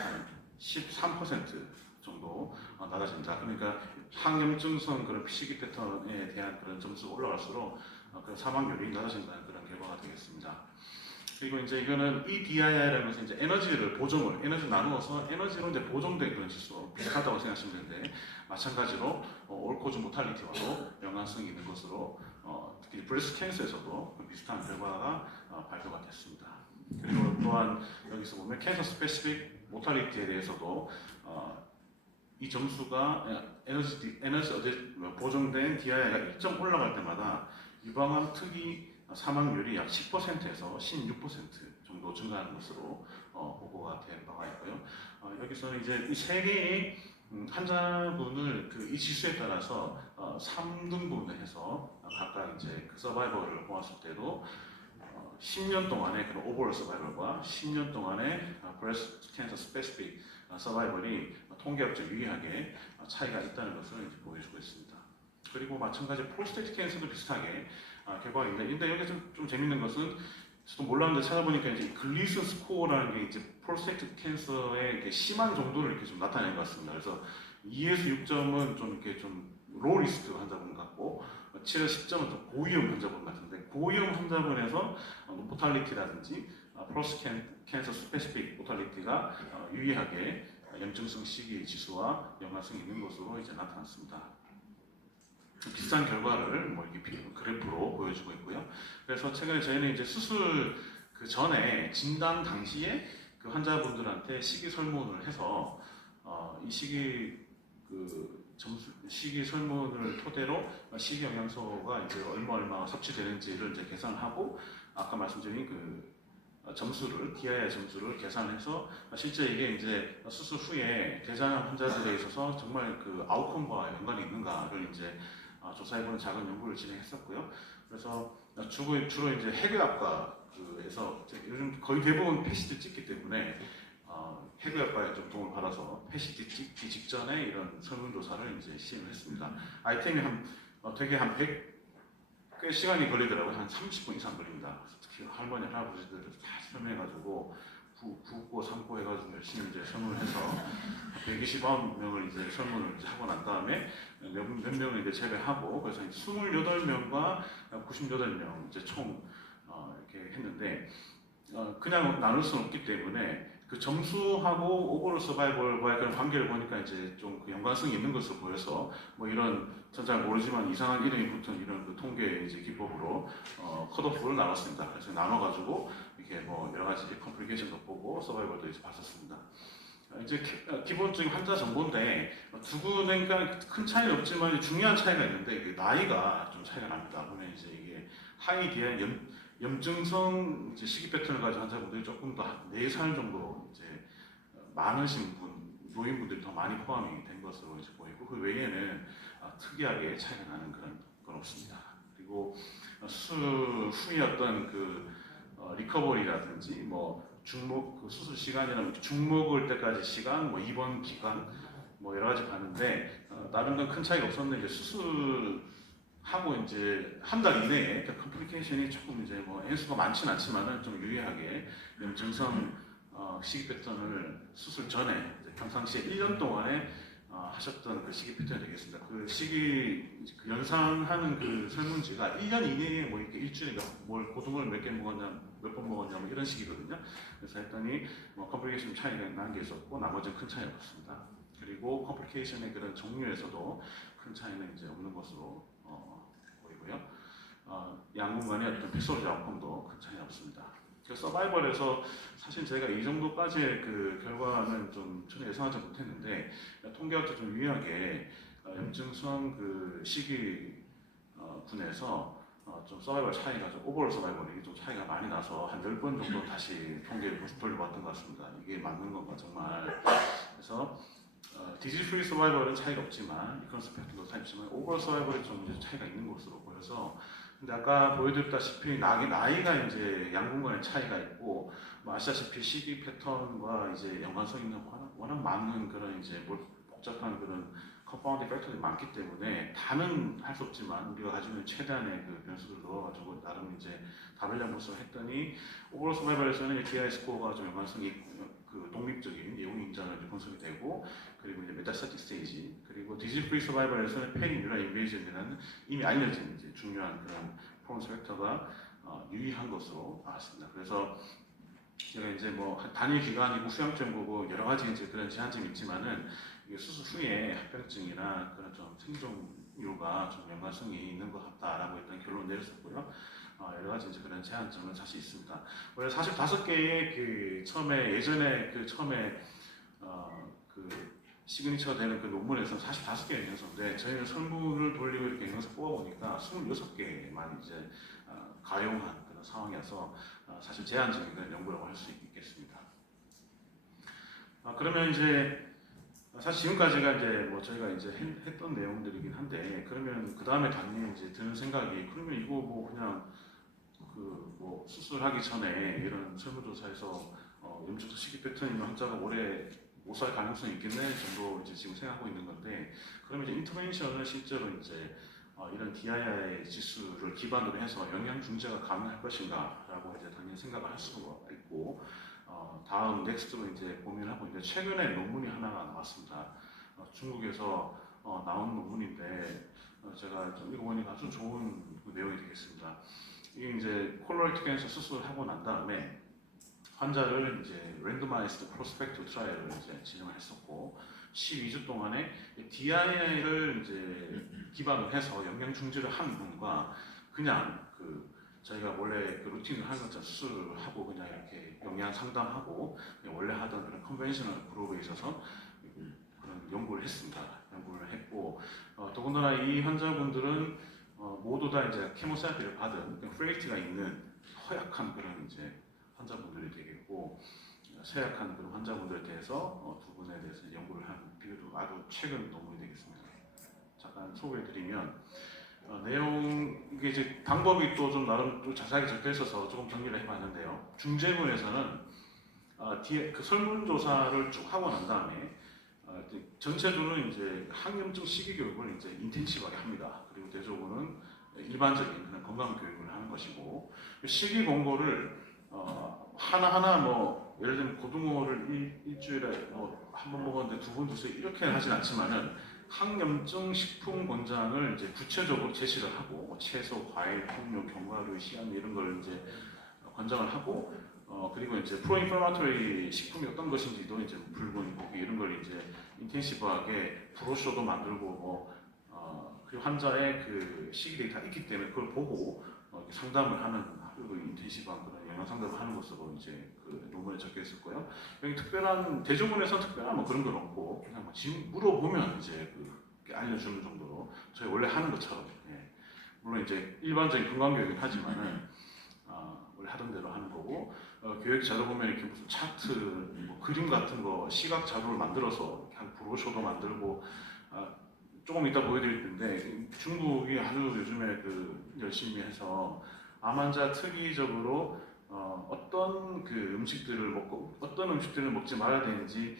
13% 정도 낮아진다. 그러니까 항염증성 그런 시기 패턴에 대한 그런 점수가 올라갈수록 그 사망률이 낮아진다는 그런 결과가 되겠습니다. 그리고 이제 이거는 EDI라는 것은 이제 에너지를 나누어서 에너지로 이제 보정된 그런 지수 비슷하다고 생각하시면 되는데, 마찬가지로 올코즈 모탈리티와도 연관성이 있는 것으로 특히 브레스트 캔서에서도 비슷한 결과가 발표가 됐습니다. 그리고 또한 여기서 보면 캔서 스페시픽 모탈리티에 대해서도 이 점수가 에너지 보정된 DI가 1점 올라갈 때마다 유방암 특이 사망률이 약 10%에서 16% 정도 증가하는 것으로 보고가 된 바가 있고요. 여기서는 이제 이 세 개의 환자분을 이 지수에 따라서 3등분을 해서 각각 이제 그 서바이벌을 보았을 때도 10년 동안의 그런 오버올 서바이벌과 10년 동안의 브레스트 캔서 스페시픽 서바이벌이 통계학적 유의하게 차이가 있다는 것을 이제 보여주고 있습니다. 그리고 마찬가지 프로스테이트 캔서도 비슷하게 결과가 있는데, 근데 여기 좀 재밌는 것은 저도 몰랐는데 찾아보니까 이제 글리슨 스코어라는 게 이제 프로스테이트 캔서의 심한 정도를 이렇게 좀 나타내는 것 같습니다. 그래서 2에서 6점은 좀 이렇게 좀 로우 리스크 환자분 같고 7에서 10점은 좀 고위험 환자분 같은데, 고위험 환자분에서 모탈리티라든지 프로스테이트 캔서 스페시픽 모탈리티가 유의하게 염증성 시기 지수와 연관성이 있는 것으로 이제 나타났습니다. 비슷한 결과를 뭐 이렇게 그래프로 보여주고 있고요. 그래서 최근에 저희는 이제 수술 그 전에 진단 당시에 그 환자분들한테 시기 설문을 해서 이 시기 시기 설문을 토대로 시기 영양소가 이제 얼마 섭취되는지를 이제 계산하고, 아까 말씀드린 그 점수를 DIR 점수를 계산해서 실제 이게 이제 수술 후에 대장암 환자들에 있어서 정말 그 아웃컴과 연관이 있는가를 이제 조사해보는 작은 연구를 진행했었고요. 그래서 주로 이제 해외학과에서 요즘 거의 대부분 패시트 찍기 때문에 해외학과에 좀 도움을 받아서 패시트 찍기 직전에 이런 설문조사를 이제 시행을 했습니다. 아이템이 되게 한 100꽤 시간이 걸리더라고요. 한 30분 이상 걸립니다. 특히 할머니, 할아버지들 다 설명해가지고 붓고 삼고 해가지고 열심히 이제 설문을 해서 129명을 이제 설문을 이제 하고 난 다음에 몇 명을 이제 제외하고 그래서 28명과 98명 이제 총 이렇게 했는데 그냥 나눌 수는 없기 때문에 그 점수하고 오버롤 서바이벌과의 그런 관계를 보니까 이제 좀 그 연관성이 있는 것으로 보여서 뭐 이런 전 잘 모르지만 이상한 이름이 붙은 이런 그 통계 이제 기법으로 컷오프를 나눴습니다. 그래서 나눠가지고 이렇게 뭐 여러 가지 컴플리케이션도 보고 서바이벌도 이제 봤었습니다. 이제 기본적인 환자 정보인데 두 군데니까 큰 차이는 없지만 중요한 차이가 있는데 그 나이가 좀 차이가 납니다. 보면 이제 이게 하이 디아 염증성 이제 식이 패턴을 가진 환자분들이 조금 더 4살 정도 이제 많으신 노인분들이 더 많이 포함이 된 것으로 이제 보이고 그 외에는 특이하게 차이가 나는 그런 건 없습니다. 그리고 수술 후에 어떤 그 리커버리라든지 뭐 중목 그 수술 시간이나 중목을 때까지 시간, 뭐 입원 기간 뭐 여러 가지 봤는데 다른 건 큰 차이가 없었는데 이제 수술하고 이제 한 달 이내에 그러니까 컴플리케이션이 조금 이제 뭐 횟수가 많지는 않지만은 좀 유의하게 염증성 식이 패턴을 수술 전에 이제 평상시에 1년 동안에 하셨던 그 식이 패턴이 되겠습니다. 그 식이 그 연상하는 그 설문지가 1년 이내에 뭐 이렇게 일주일에 뭘 고등어를 몇 개 먹었냐, 몇 번 먹었냐 뭐 이런 식이거든요. 그래서 했더니 뭐 컴플리케이션 차이가 나는 게 있었고 나머지는 큰 차이가 없습니다. 그리고 컴플리케이션의 그런 종류에서도 큰 차이는 이제 없는 것으로 보이고요. 양군 간의 어떤 패소로지 아웃컴도 큰 차이는 없습니다. 그 서바이벌에서 사실 제가 이 정도까지의 그 결과는 좀 전혀 예상하지 못했는데 통계학적 좀 유의하게 염증성 그 시기 군에서 좀 서바이벌 차이가 좀 오버롤 서바이벌이 좀 차이가 많이 나서 한 10번 정도 다시 통계를 돌려봤던 것 같습니다. 이게 맞는 건가 정말. 그래서 디지즈 프리 서바이벌은 차이가 없지만 이컨스 팩트도 차이지만 오버롤 서바이벌이 좀 이제 차이가 있는 것으로 보여서 근데 아까 보여드렸다시피 나이가 이제 양군 간의 차이가 있고 뭐 아시다시피 시기 패턴과 이제 연관성 있는 워낙 많은 그런 이제 복잡한 그런 컴파운드 팩터들이 많기 때문에 다는 할 수 없지만 우리가 가지고 있는 최대한의 그 변수를 넣어가지고 나름 이제 답을 잡고서 했더니 오버롤 서바이벌에서는 DI 스코어가 좀 연관성이 있고 그 독립적인 예용 인자가 분석이 되고 그리고 이제 메타스타틱 스테이지 그리고 디지즈 프리 서바이벌에서는 페인 뉴럴 인베이전이라는 이미 알려진 이제 중요한 그런 퍼포먼스 팩터가 유의한 것으로 나왔습니다. 그래서 제가 이제 뭐 단일 기간이고 수양점 보고 여러 가지 이제 그런 제한점이 있지만은 이게 수술 후에 합병증이나 그런 좀 생존율과 좀 연관성이 있는 것 같다라고 일단 결론 내렸었고요. 여러 가지 이제 그런 제한점은 사실 있습니다. 원래 45개의 그 처음에 예전에 그 처음에 그 시그니처 되는 그 논문에서 45개의 영양소인데 저희는 설문을 돌리고 이렇게 영양소 뽑아보니까 26개만 이제 가용한 그런 상황이어서 사실 제한적인 그런 연구라고 할 수 있겠습니다. 그러면 이제 사실 지금까지가 이제 뭐 저희가 이제 했던 내용들이긴 한데 그러면 그 다음에 단계에 이제 드는 생각이 그러면 이거 뭐 그냥 그 뭐 수술하기 전에 이런 설문조사에서 염증성 식이 패턴 있는 환자가 오래 못 살 가능성이 있겠네 정도 이제 지금 생각하고 있는 건데 그러면 이제 인터벤션을 실제로 이제 이런 DII 지수를 기반으로 해서 영양 중재가 가능할 것인가라고 이제 당연히 생각을 할 수가 있고 다음 넥스트로 이제 고민하고 있는데 최근에 논문이 하나가 나왔습니다. 중국에서 나온 논문인데 제가 좀 읽어보니까 아주 좋은 내용이 되겠습니다. 이게 이제 콜로렉트 캔서 수술하고 난 다음에 환자를 이제 랜드마이즈드 프로스펙티브 트라이얼을 이제 진행을 했었고 12주 동안에 DII를 이제 기반으로 해서 영양 중재를 한 분과 그냥 그 저희가 원래 그 루틴을 하는 것처럼 수술하고 그냥 이렇게 영양 상담하고 원래 하던 그런 컨벤셔널 그룹에 있어서 그런 연구를 했습니다. 연구를 했고 더군다나 이 환자분들은 모두 다 이제 케모세라피를 받은 프레이트가 있는 허약한 그런 이제 환자분들이 되겠고 쇠약한 그런 환자분들에 대해서 두 분에 대해서 연구를 한 비교도 아주 최근 논문이 되겠습니다. 잠깐 소개해드리면 내용 이게 이제 방법이 또 좀 나름 또 자세하게 적혀 있어서 조금 정리를 해봤는데요. 중재부에서는 그 설문조사를 쭉 하고 난 다음에 전체적으로는 이제 항염증 시기 교육을 이제 인텐시브하게 합니다. 그리고 대조군은 일반적인 그런 건강 교육을 하는 것이고 시기 공고를 하나하나 뭐 예를 들면 고등어를 일주일에 뭐 한 번 먹었는데 두 번 드세요 이렇게 하진 않지만은 항염증 식품 권장을 이제 구체적으로 제시를 하고 뭐 채소, 과일, 풍류, 견과류, 씨앗 이런 걸 이제 권장을 하고 그리고 이제 프로인플라마토리 식품이 어떤 것인지도 이제 붉은 고기 이런 걸 이제 인텐시브하게 브로셔도 만들고 그리고 환자의 그 시기들이 다 있기 때문에 그걸 보고 상담을 하는 그리고 인텐시브한 그런 영양 상담을 하는 것으로 이제 그 논문에 적혀 있었고요. 여기 특별한 대조문에서 특별한 뭐 그런 건 없고 그냥 뭐 물어보면 이제 그 알려주는 정도로 저희 원래 하는 것처럼 물론 이제 일반적인 건강교육이긴 하지만은 원래 하던 대로 하는 거고 교육 자료 보면 이렇게 무슨 차트, 뭐 그림 같은 거 시각 자료를 만들어서 한 브로셔도 만들고 조금 이따 보여드릴 텐데 중국이 아주 요즘에 그 열심히 해서 암 환자 특이적으로 어떤 그 음식들을 먹고 어떤 음식들을 먹지 말아야 되는지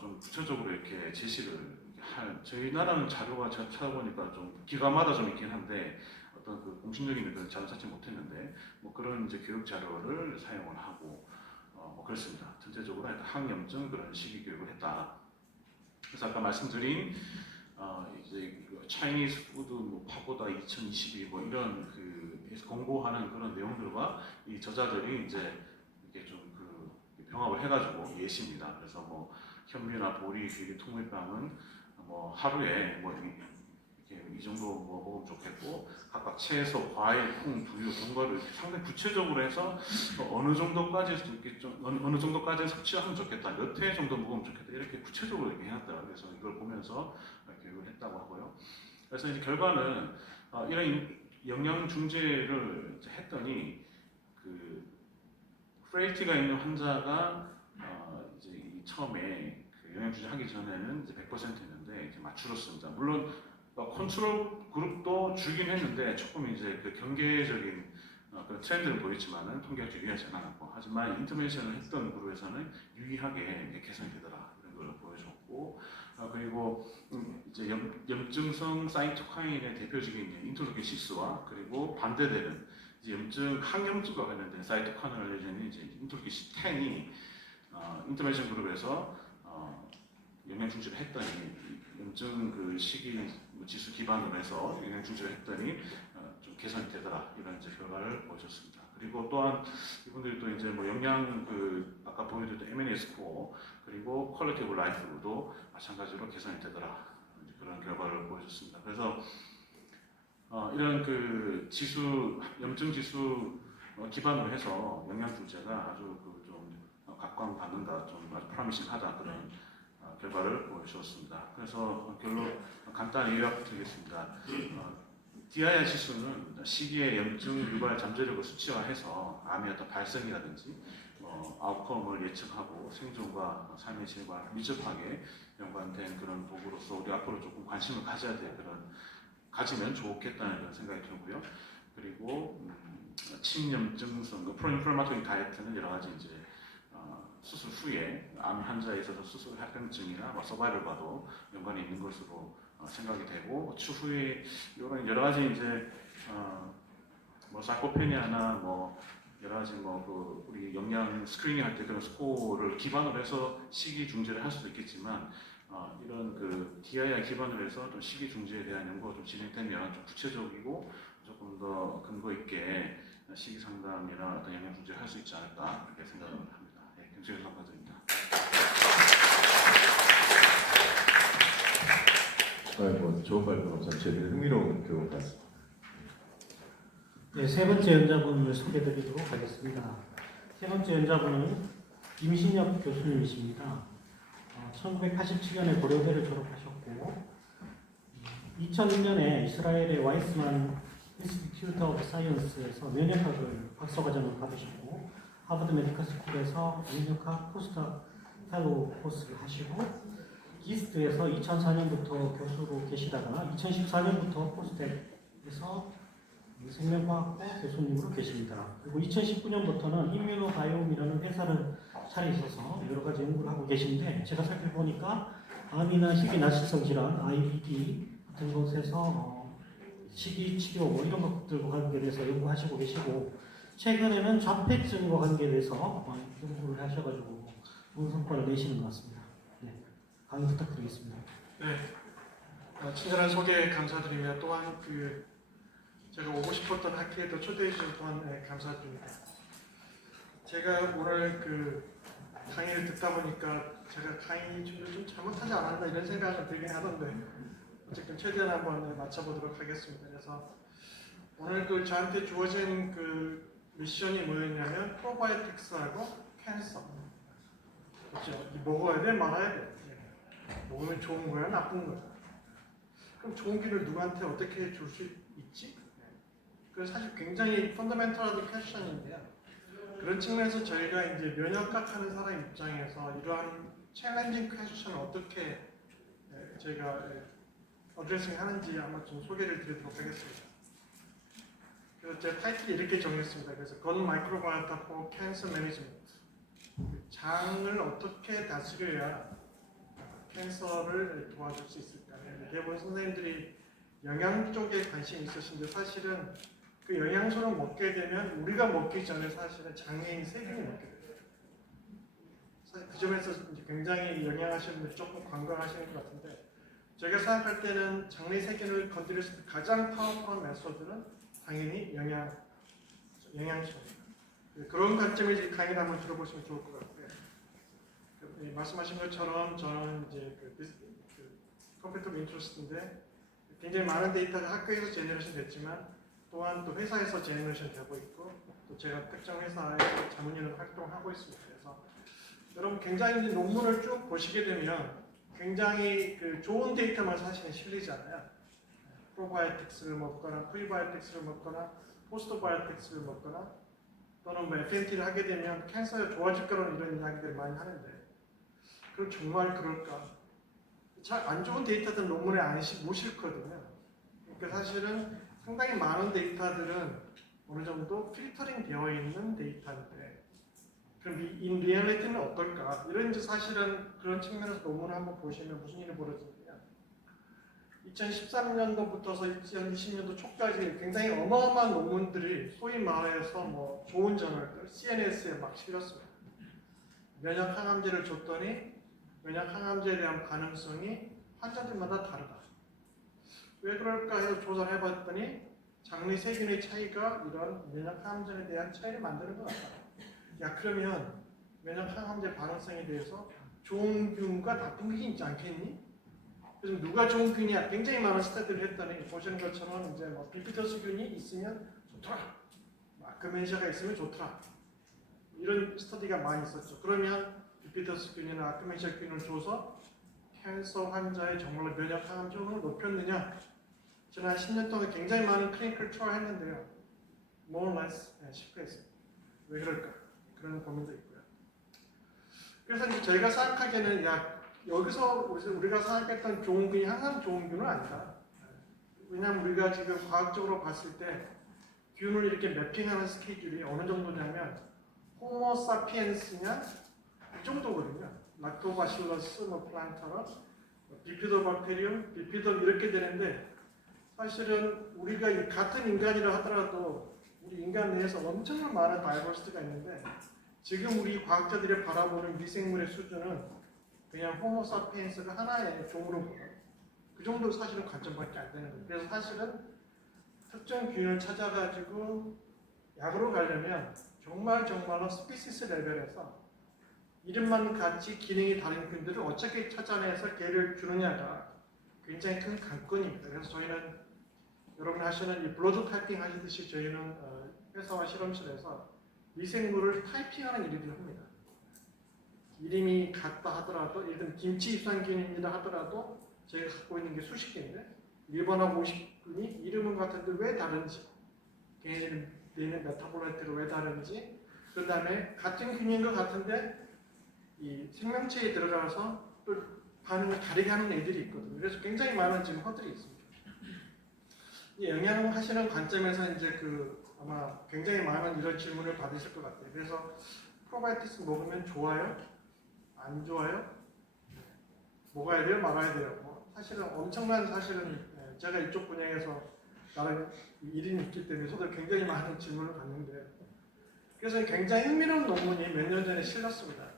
좀 구체적으로 이렇게 제시를 할 저희 나라는 자료가 제가 찾아보니까 좀 기관마다 좀 있긴 한데 어떤 그 공신력이 있는 자료 찾지 못했는데 뭐 그런 이제 교육 자료를 사용을 하고 뭐 그렇습니다. 전체적으로 항염증 그런 시기 교육을 했다. 그래서 아까 말씀드린 이제 차이니즈 푸드 뭐 파고다 2022 뭐 이런 그 공고하는 그런 내용들과 이 저자들이 이제 이렇게 좀 그 병합을 해가지고 예시입니다. 그래서 뭐 현미나 보리, 귀리, 통밀빵은 뭐 하루에 뭐 이렇게 이 정도 뭐 먹으면 좋겠고 각각 채소, 과일, 콩, 두유, 견과류 상당히 구체적으로 해서 어느 정도까지 이렇게 좀 어느 정도까지 섭취하면 좋겠다, 몇 회 정도 먹으면 좋겠다 이렇게 구체적으로 이렇게 해놨더라고요. 그래서 이걸 보면서 교육을 했다고 하고요. 그래서 이제 결과는 이런 영양 중재를 했더니 그 프레일티가 있는 환자가 이제 처음에 그 영양 중재 하기 전에는 이제 100%였는데 이제 줄었습니다. 물론 컨트롤 그룹도 줄긴 했는데 조금 이제 그 경계적인 그런 트렌드를 보였지만은 통계가 유의하지 않았고 하지만 인터벤션을 했던 그룹에서는 유의하게 개선이 되더라 이런 걸 보여줬고 그리고 이제 염증성 사이토카인의 대표적인 인터루킨 6와 그리고 반대되는 이제 항염증과 관련된 사이토카인을 알려주는 이제 인터루킨 10이 인터벤션 그룹에서 영양 중지를 했더니 염증 그 시기 지수 기반으로 해서 영양 중지를 했더니 좀 개선이 되더라 이런 이제 결과를 보여줬습니다. 그리고 또한 이분들이 또 이제 뭐 영양 그 아까 보여드렸던 M&A 스코어 그리고 퀄리티 오브 라이프도 마찬가지로 개선이 되더라 그런 결과를 보여줬습니다. 그래서 이런 그 지수 염증 지수 기반으로 해서 영양 중재가 아주 그 좀 각광받는다, 좀 아주 프라미싱하다 그런 결과를 보여주었습니다. 그래서 결론 간단히 요약드리겠습니다. DIR 지수는 시기의 염증 유발 잠재력을 수치화해서 암의 어떤 발생이라든지 아웃컴을 예측하고 생존과 삶의 질과 밀접하게 연관된 그런 도구로서 우리 앞으로 조금 관심을 가져야 될 가지면 좋겠다는 그런 생각이 들고요. 그리고 침염증성 프로인플라마토리 다이어트는 여러 가지 이제 수술 후에 암 환자에 있어서 수술 합병증이나 서바이벌과도 연관이 있는 것으로 생각이 되고 추후에 이런 여러 가지 이제 뭐 사이코페니아나 뭐 여러 가지 뭐 그 우리 영양 스크리닝 할 때 그런 스코어를 기반으로 해서 시기 중재를 할 수도 있겠지만 이런 그 DIR 기반으로 해서 좀 시기 중재에 대한 연구가 좀 진행되면 좀 구체적이고 조금 더 근거 있게 시기 상담이나 어떤 영양 중재를 할 수 있지 않을까 그렇게 생각을 합니다. 네, 경청해 주셔서 감사드립니다. 뭐 좋은 발표 감사합니다. 되게 흥미로운 교육 같습니다. 네, 세 번째 연자분을 소개드리도록 하겠습니다. 세 번째 연자분은 임신혁 교수님이십니다. 1987년에 고려대를 졸업하셨고 2001년에 이스라엘의 와이스만 인스티튜트 오브 사이언스에서 면역학을 박사과정을 받으셨고 하버드 메디컬 스쿨에서 면역학 포스트학 펠로우 코스를 하시고 기스트에서 2004년부터 교수로 계시다가 2014년부터 포스트에서 생명과학과 교수님으로 계십니다. 그리고 2019년부터는 임뮤노바이옴이라는 회사를 차리셔서 여러 가지 연구를 하고 계신데 제가 살펴보니까 암이나 희귀 나치성 질환, IBD 같은 곳에서 식이 치료 뭐 이런 것들과 관계돼서 연구하시고 계시고 최근에는 자폐증과 관계돼서 연구를 하셔가지고 좋은 성과를 내시는 것 같습니다. 네, 강의 부탁드리겠습니다. 네, 친절한 소개 감사드리며 또한 제가 오고 싶었던 학회에도 초대해 주신 또한 감사드립니다. 제가 오늘 강의를 듣다 보니까 제가 강의 준비를 좀 잘못하지 않았나 이런 생각은 들긴 하던데 어쨌든 최대한 한번 맞춰보도록 하겠습니다. 그래서 오늘 저한테 주어진 미션이 뭐였냐면 프로바이오틱스하고 캔서. 그렇죠? 먹어야 돼, 말아야 돼. 먹으면 좋은 거야, 나쁜 거야. 그럼 좋은 기를 누구한테 어떻게 줄 수 있지? 그래서 사실 굉장히 펀더멘털한 퀘스천인데요. 그런 측면에서 저희가 이제 면역학 하는 사람 입장에서 이러한 챌린징 퀘스천을 어떻게 저희가 어드레싱 하는지 아마 좀 소개를 드리도록 하겠습니다. 그래서 제 타이틀이 이렇게 정했습니다. 그래서 건 마이크로바이오타 포 캔서 매니지먼트. 장을 어떻게 다스려야 캔서를 도와줄 수 있을까? 대부분 선생님들이 영양 쪽에 관심이 있으신데 사실은 그 영양소를 먹게 되면 우리가 먹기 전에 사실은 장애인 세균이 먹게 돼요. 사실 그 점에서 이제 굉장히 영양하시는 분들이 조금 관광하시는 것 같은데 제가 생각할 때는 장내 세균을 건드릴 수 있는 가장 파워풀한 메소드는 당연히 영양소입니다. 그런 관점에서 이 강의를 한번 들어보시면 좋을 것 같고요. 말씀하신 것처럼 저는 이제 컴퓨터 인트러스트인데 굉장히 많은 데이터가 학교에서 제너레이션 됐지만 또한 또 회사에서 제너레이션 되고 있고 또 제가 특정 회사에서 자문인으로 활동하고 있습니다. 그래서 여러분 굉장히 논문을 쭉 보시게 되면 굉장히 좋은 데이터만 사실은 실리잖아요. 프로바이오틱스를 먹거나 프리바이오틱스를 먹거나 포스트바이오틱스를 먹거나 또는 뭐 FNT를 하게 되면 캔서가 좋아질 거라는 이런 이야기들을 많이 하는데 그럼 정말 그럴까? 잘 안 좋은 데이터들 논문에 못 실거든요. 그러니까 사실은 상당히 많은 데이터들은 어느 정도 필터링 되어 있는 데이터인데 그럼 in reality는 어떨까? 이런 이제 사실은 그런 측면에서 논문을 한번 보시면 무슨 일이 벌어지냐면 2013년도부터서 2020년도 초까지 굉장히 어마어마한 논문들이 소위 말해서 뭐 좋은 저널들 CNS에 막 실렸습니다. 면역 항암제를 줬더니 면역 항암제에 대한 반응성이 환자들마다 다르다. 왜 그럴까 해서 조사를 해봤더니 장내 세균의 차이가 이런 면역 항암제에 대한 차이를 만드는 것 같다. 야 그러면 면역 항암제 반응성에 대해서 좋은 균과 나쁜 균이 있지 않겠니? 그래서 누가 좋은 균이야? 굉장히 많은 스터디를 했더니 보시는 것처럼 이제 뭐 비피더스균이 있으면 좋더라. 아크멘시아가 있으면 좋더라. 이런 스터디가 많이 있었죠. 그러면 비피더스균이나 아크멘시아균을 줘서 캔서 환자의 정말로 면역 항암성을 높였느냐? 지난 10년 동안 굉장히 많은 클리니컬 트라이얼 했는데요. more or less 실패했습니다. 왜 그럴까? 그런 고민도 있고요. 그래서 이제 저희가 생각하기에는 여기서 우리가 생각했던 좋은 균이 항상 좋은 균은 아니다. 왜냐하면 우리가 지금 과학적으로 봤을 때 균을 이렇게 매핑하는 스케줄이 어느 정도냐면 호모 사피엔스냐 이 정도거든요. 락토바실러스, 플란타러스, 비피도박테리움, 비피돌 이렇게 되는데 사실은 우리가 같은 인간이라 하더라도 우리 인간 내에서 엄청난 많은 다이버시티가 있는데 지금 우리 과학자들이 바라보는 미생물의 수준은 그냥 호모 사피엔스가 하나의 종으로 보는 그 정도 사실은 관점밖에 안 되는 거예요. 그래서 사실은 특정 균을 찾아가지고 약으로 가려면 정말로 스피시스 레벨에서 이름만 같이 기능이 다른 균들을 어떻게 찾아내서 걔를 주느냐가 굉장히 큰 관건입니다. 그래서 저희는 여러분 하시는 이 블러드 타이핑 하시듯이 저희는 회사와 실험실에서 미생물을 타이핑하는 일들을 합니다. 이름이 같다 하더라도 예를 들면 김치 유산균입니다 하더라도 저희가 갖고 있는 게 수십 개인데 1번하고 50분이 이름은 같은데 왜 다른지 걔네들이 내는 메타볼라이트가 왜 다른지 그 다음에 같은 균인 것 같은데 이 생명체에 들어가서 또 반응을 다르게 하는 애들이 있거든요. 그래서 굉장히 많은 지금 허들이 있습니다. 이 영양하시는 관점에서 이제 아마 굉장히 많은 이런 질문을 받으실 것 같아요. 그래서 프로바이오틱스 먹으면 좋아요? 안 좋아요? 먹어야 돼요? 말아야 돼요? 사실은 엄청난 제가 이쪽 분야에서 나름 이름이 있기 때문에 저도 굉장히 많은 질문을 받는데 그래서 굉장히 흥미로운 논문이 몇 년 전에 실렸습니다.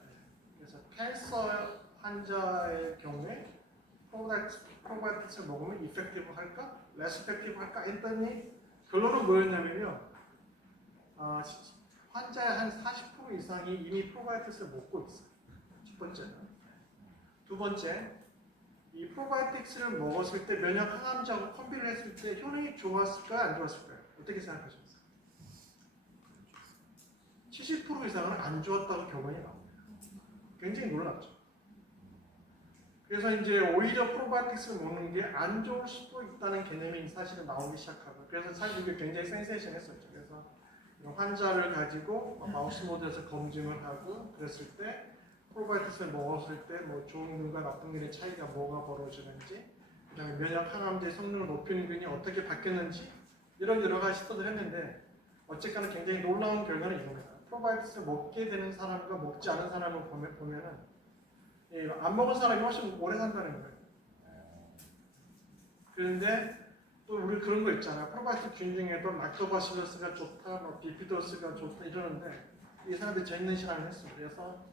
그래서 캔서 환자의 경우에 프로바이오틱스를 먹으면 이펙티브 할까? 레스 이펙티브 할까? 했더니 결론은 뭐였냐면요. 환자의 한 40% 이상이 이미 프로바이오틱스를 먹고 있어요. 첫 번째는. 두 번째, 이 프로바이오틱스를 먹었을 때 면역 항암제하고 컴비를 했을 때 효능이 좋았을까요? 안 좋았을까요? 어떻게 생각하십니까? 70% 이상은 안 좋았다고 결론이 나옵니다. 굉장히 놀랍죠. 그래서 이제 오히려 프로바이오틱스를 먹는 게 안 좋을 수도 있다는 개념이 사실은 나오기 시작하고, 그래서 사실 이게 굉장히 센세이션했었죠. 그래서 환자를 가지고 마우스 모델에서 검증을 하고 그랬을 때 프로바이오틱스를 먹었을 때 뭐 좋은 균과 나쁜 균의 차이가 뭐가 벌어지는지, 그다음에 면역 항암제 성능을 높이는 균이 어떻게 바뀌었는지 이런 여러 가지 시도를 했는데 어쨌거나 굉장히 놀라운 결과는 이겁니다. 프로바이오틱스를 먹게 되는 사람과 먹지 않은 사람을 보면은 안 먹은 사람이 훨씬 오래 산다는 거예요. 그런데 또 우리 그런 거 있잖아요. 프로바이오틱 균 중에도 락토바실러스가 좋다, 뭐 비피더스가 좋다 이러는데 이 사람들이 재밌는 실험을 했어요. 그래서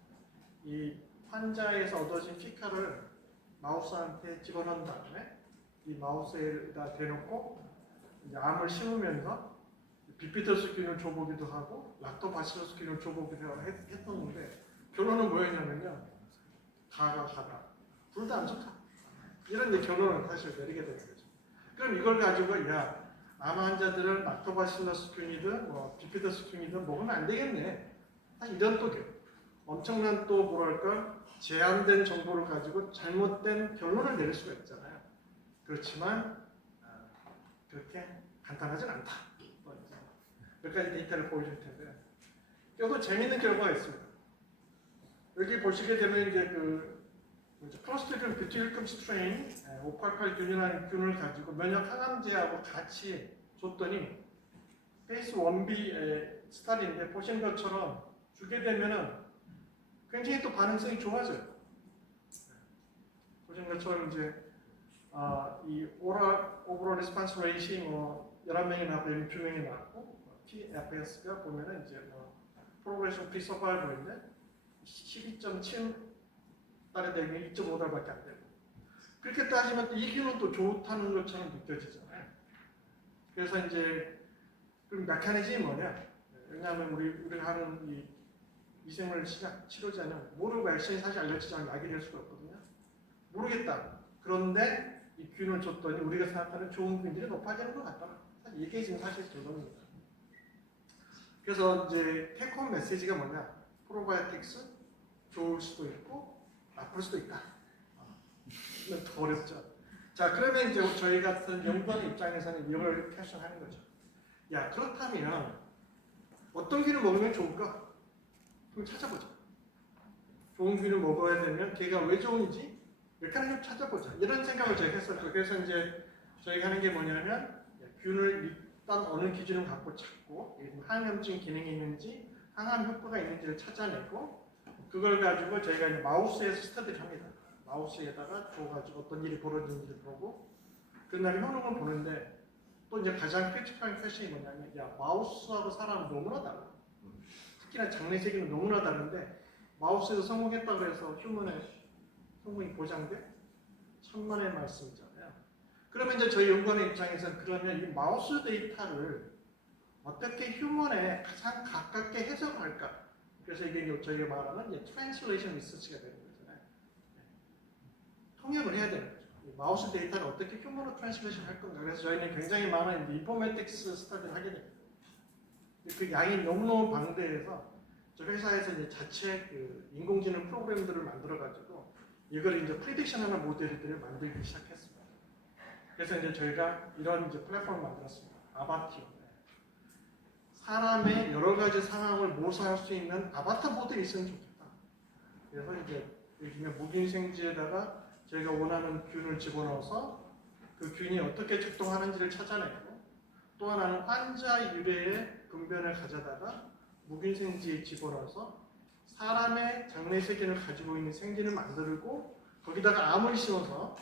이 환자에서 얻어진 피카를 마우스한테 집어넣은 다음에 이 마우스에다 대놓고 이제 암을 심으면서 비피더스 균을 줘보기도 하고 락토바실러스 균을 줘보기도 하고 했었는데 결론은 뭐였냐면요. 가다. 둘 다 안 좋다. 이런 이제 결론을 사실 내리게 되는 거죠. 그럼 이걸 가지고 암 환자들은 락토바실러스 균이든 뭐 비피더스 균이든 먹으면 안 되겠네. 이런 또 엄청난 또 뭐랄까 제한된 정보를 가지고 잘못된 결론을 내릴 수가 있잖아요. 그렇지만 그렇게 간단하진 않다. 몇 가지 데이터를 보여줄 텐데 또 재미있는 결과가 있습니다. 여기 보시게 되면 이제 클러스트리디움 뷰티리쿰 스트레인 588균이라는 균을 가지고 면역 항암제하고 같이 줬더니 페이스 1B 스타디인데 보신 것처럼 주게 되면은 굉장히 또 반응성이 좋아져요. 보신 것처럼 이제 이 오버롤 리스폰스 레이시 뭐 11명이 나왔고 12명이 나왔고 PFS가 보면은 이제 프로그레션 프리 서바이벌인데 12.7 달에 되면 2.5달밖에 안 되고 그렇게 따지면 또 이 균은 또 좋다는 것처럼 느껴지잖아요. 그래서 이제 그럼 메커니즘이 뭐냐? 왜냐하면 우리가 하는 이 미생물 치료제는 모르고 액션이 사실 알려지지 않으면 약이 될 수가 없거든요. 모르겠다. 그런데 이 균을 줬더니 우리가 생각하는 좋은 균들이 높아지는 것 같다. 사실 이게 지금 사실 결론입니다. 그래서 이제 테이크홈 메시지가 뭐냐? 프로바이오틱스 좋을 수도 있고 나쁠 수도 있다. 더 어렵죠. 자, 그러면 이제 저희 같은 연구원 입장에서는 이걸 퀘스천하는 거죠. 야, 그렇다면 어떤 균을 먹으면 좋을까? 그럼 찾아보자. 좋은 균을 먹어야 되면 걔가 왜 좋은지 메커니즘을 찾아보자. 이런 생각을 저희가 했었죠. 그래서 이제 저희가 하는 게 뭐냐면 균을 일단 어느 기준을 갖고 찾고 항염증 기능이 있는지 항암 효과가 있는지를 찾아내고 그걸 가지고 저희가 이제 마우스에서 스터디를 합니다. 마우스에다가 줘가지고 어떤 일이 벌어지는지를 보고 그 다음에 효능을 보는데 또 이제 가장 크리티컬한 퀘션이 뭐냐면 마우스하고 사람은 너무나 달라. 특히나 장내세계는 너무나 다른데 마우스에서 성공했다고 해서 휴먼의 성공이 보장돼? 천만의 말씀이잖아요. 그러면 이제 저희 연구원의 입장에서는 그러면 이 마우스 데이터를 어떻게 휴먼에 가장 가깝게 해석할까? 그래서 이게 저희가 말하는 트랜슬레이션 리서치가 되는 거잖아요. 통역을 해야 되는 거죠. 이 마우스 데이터를 어떻게 휴먼으로 트랜슬레이션 할 건가? 그래서 저희는 굉장히 많은 인포메틱스 스터디를 하게 됩니다. 그 양이 너무너무 방대해서 저 회사에서 이제 자체 인공지능 프로그램들을 만들어가지고 이걸 이제 프리딕션하는 모델들을 만들기 시작했습니다. 그래서 이제 저희가 이런 이제 플랫폼을 만들었습니다. 아바티오. 사람의 여러 가지 상황을 모사할 수 있는 아바타 모델이 있으면 좋겠다. 그래서 이제 요즘에 무균생지에다가 저희가 원하는 균을 집어넣어서 그 균이 어떻게 작동하는지를 찾아내고 또 하나는 환자 유래의 분변을 가져다가 무균생지에 집어넣어서 사람의 장내세균을 가지고 있는 생진을 만들고 거기다가 암을 심어서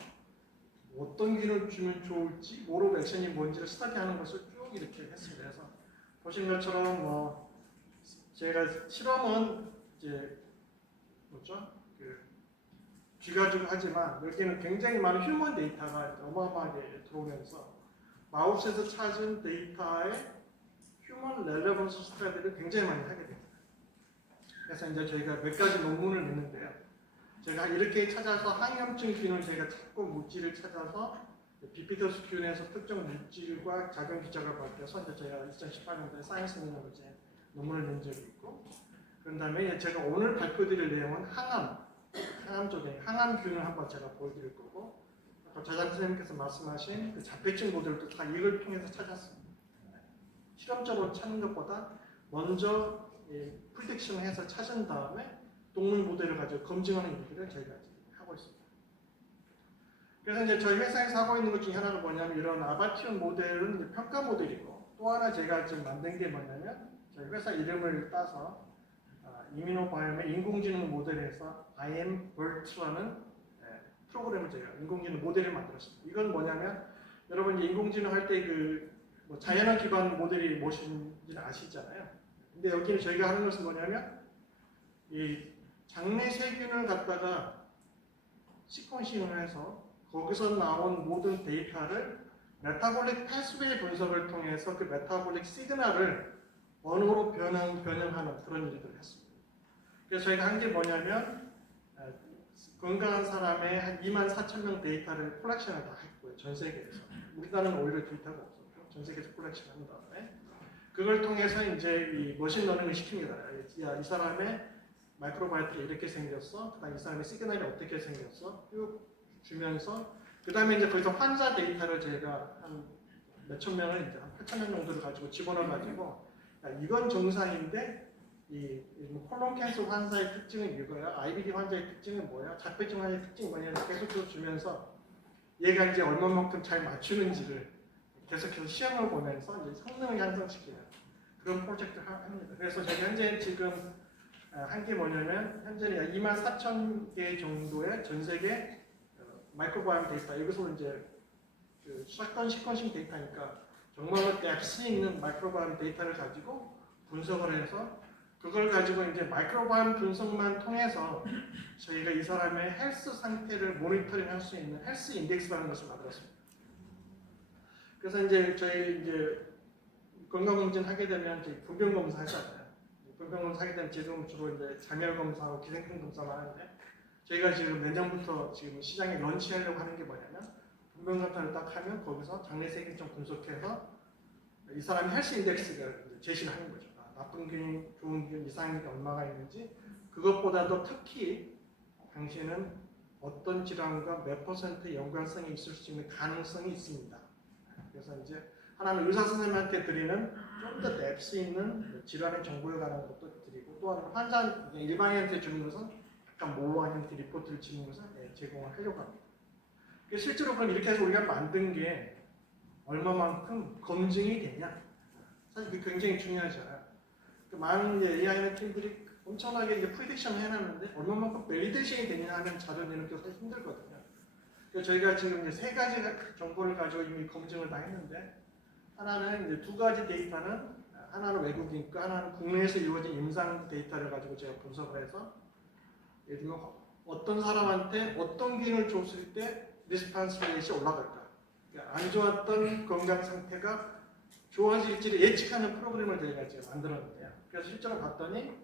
어떤 균을 주면 좋을지 모로 액션이 뭔지를 스터디하는 것을 쭉 이렇게 했습니다. 그래서 보신 것처럼 제가 실험은 이제 뭐죠? 그 쥐가지고 하지만 여기는 굉장히 많은 휴먼 데이터가 어마어마하게 들어오면서 마우스에서 찾은 데이터의 휴먼 렐레번스 스터디를 굉장히 많이 하게 됩니다. 그래서 이제 저희가 몇 가지 논문을 냈는데요. 제가 이렇게 찾아서 항염증균을 제가 찾고 물질을 찾아서 비피더스균에서 특정 물질과 작용 기작을 밝혀서 이제 제가 2018년도에 사이언스 논문을 이제 논문을 낸 적이 있고, 그런 다음에 제가 오늘 발표드릴 내용은 항암 쪽에 항암균을 한번 제가 보여드릴 거고, 아까 자장 선생님께서 말씀하신 그 자폐증 모델도 다 이걸 통해서 찾았습니다. 실험적으로 찾는 것보다 먼저 프리딕션을 해서 찾은 다음에 동물 모델을 가지고 검증하는 일들을 저희가 하고 있습니다. 그래서 이제 저희 회사에서 하고 있는 것 중에 하나가 뭐냐면 이런 아바티온 모델은 이제 평가 모델이고, 또 하나 제가 지금 만든 게 뭐냐면 저희 회사 이름을 따서 이미노바이옴의 인공지능 모델에서 IMBERT라는 프로그램을 제가 인공지능 모델을 만들었습니다. 이건 뭐냐면 여러분 인공지능 할 때 뭐 자연어 기반 모델이 무엇인지는 아시잖아요. 근데 여기는 저희가 하는 것은 뭐냐면 이 장내 세균을 갖다가 시퀀싱을 해서 거기서 나온 모든 데이터를 메타볼릭 패스웨이 분석을 통해서 그 메타볼릭 시그널을 언어로 변형하는 그런 일들을 했습니다. 그래서 저희가 한 게 뭐냐면 건강한 사람의 한 24,000명 데이터를 콜렉션을 다 했고요. 전 세계에서. 우리나라는 오히려 데이터가 없었고 전 세계에서 콜렉션 한 다음에 그걸 통해서 이제 이 머신러닝을 시킵니다. 야, 이 사람의 마이크로바이오트가 이렇게 생겼어. 그다음 이 사람의 시그널이 어떻게 생겼어. 쭉 주면서 그다음에 이제 거기서 환자 데이터를 제가 한 몇천 명을 이제 한 8,000명 정도를 가지고 집어넣어 가지고 이건 정상인데 이 콜론 캔서 환자의 특징은 이거야. IBD 환자의 특징은 뭐야? 자폐증 환자의 특징이 뭐냐? 계속해서 주면서 얘가 이제 얼마만큼 잘 맞추는지를 계속해서 시험을 보면서 이제 성능을 향상시키는 그런 프로젝트를 합니다. 그래서 제가 현재 지금 한 게 뭐냐면 현재는 24,000개 정도의 전 세계 마이크로바이옴 데이터, 여기서 이제 그 샷건 시퀀싱 데이터니까 정말로 앱스 있는 마이크로바이옴 데이터를 가지고 분석을 해서 그걸 가지고 이제 마이크로바이옴 분석만 통해서 저희가 이 사람의 헬스 상태를 모니터링 할 수 있는 헬스 인덱스라는 것을 만들었습니다. 그래서 이제 저희 이제 건강검진 하게 되면 이제 분변검사 하잖아요. 분변검사 하게 되면 지금 주로 이제 장열검사하고 기생충 검사만 하는데 저희가 지금 내년부터 지금 시장에 런치하려고 하는 게 뭐냐면 분변검사를 딱 하면 거기서 장내 세균점 분석해서 이 사람의 헬스 인덱스를 제시를 하는 거죠. 나쁜 균, 좋은 균, 이상균이 얼마가 있는지 그것보다도 특히 당신은 어떤 질환과 몇 퍼센트 연관성이 있을 수 있는 가능성이 있습니다. 그래서 이제 하나는 의사 선생님한테 드리는 좀 더 뎁스 있는 질환의 정보에 관한 것도 드리고 또 하나는 환자 일반인한테 주는 것은 약간 모호한 형태 리포트를 주는 것을 제공을 하려고 합니다. 실제로 그럼 이렇게 해서 우리가 만든 게 얼마만큼 검증이 되냐? 사실 그게 굉장히 중요하잖아요. 많은 AI 팀들이 엄청나게 이제 프리딕션 해놨는데 얼마만큼 밸리데이션이 되냐 하는 자료 내는 게 사실 힘들거든요. 그래서 저희가 지금 이제 세 가지 정보를 가지고 이미 검증을 다 했는데 하나는 이제 두 가지 데이터는 하나는 외국인 거, 하나는 국내에서 이루어진 임상 데이터를 가지고 제가 분석을 해서 예를 들면 어떤 사람한테 어떤 균을 줬을 때 리스판스 레이트가 올라갈까? 그러니까 안 좋았던 건강 상태가 좋아질지를 예측하는 프로그램을 저희가 지금 만들었는데요. 그래서 실제로 봤더니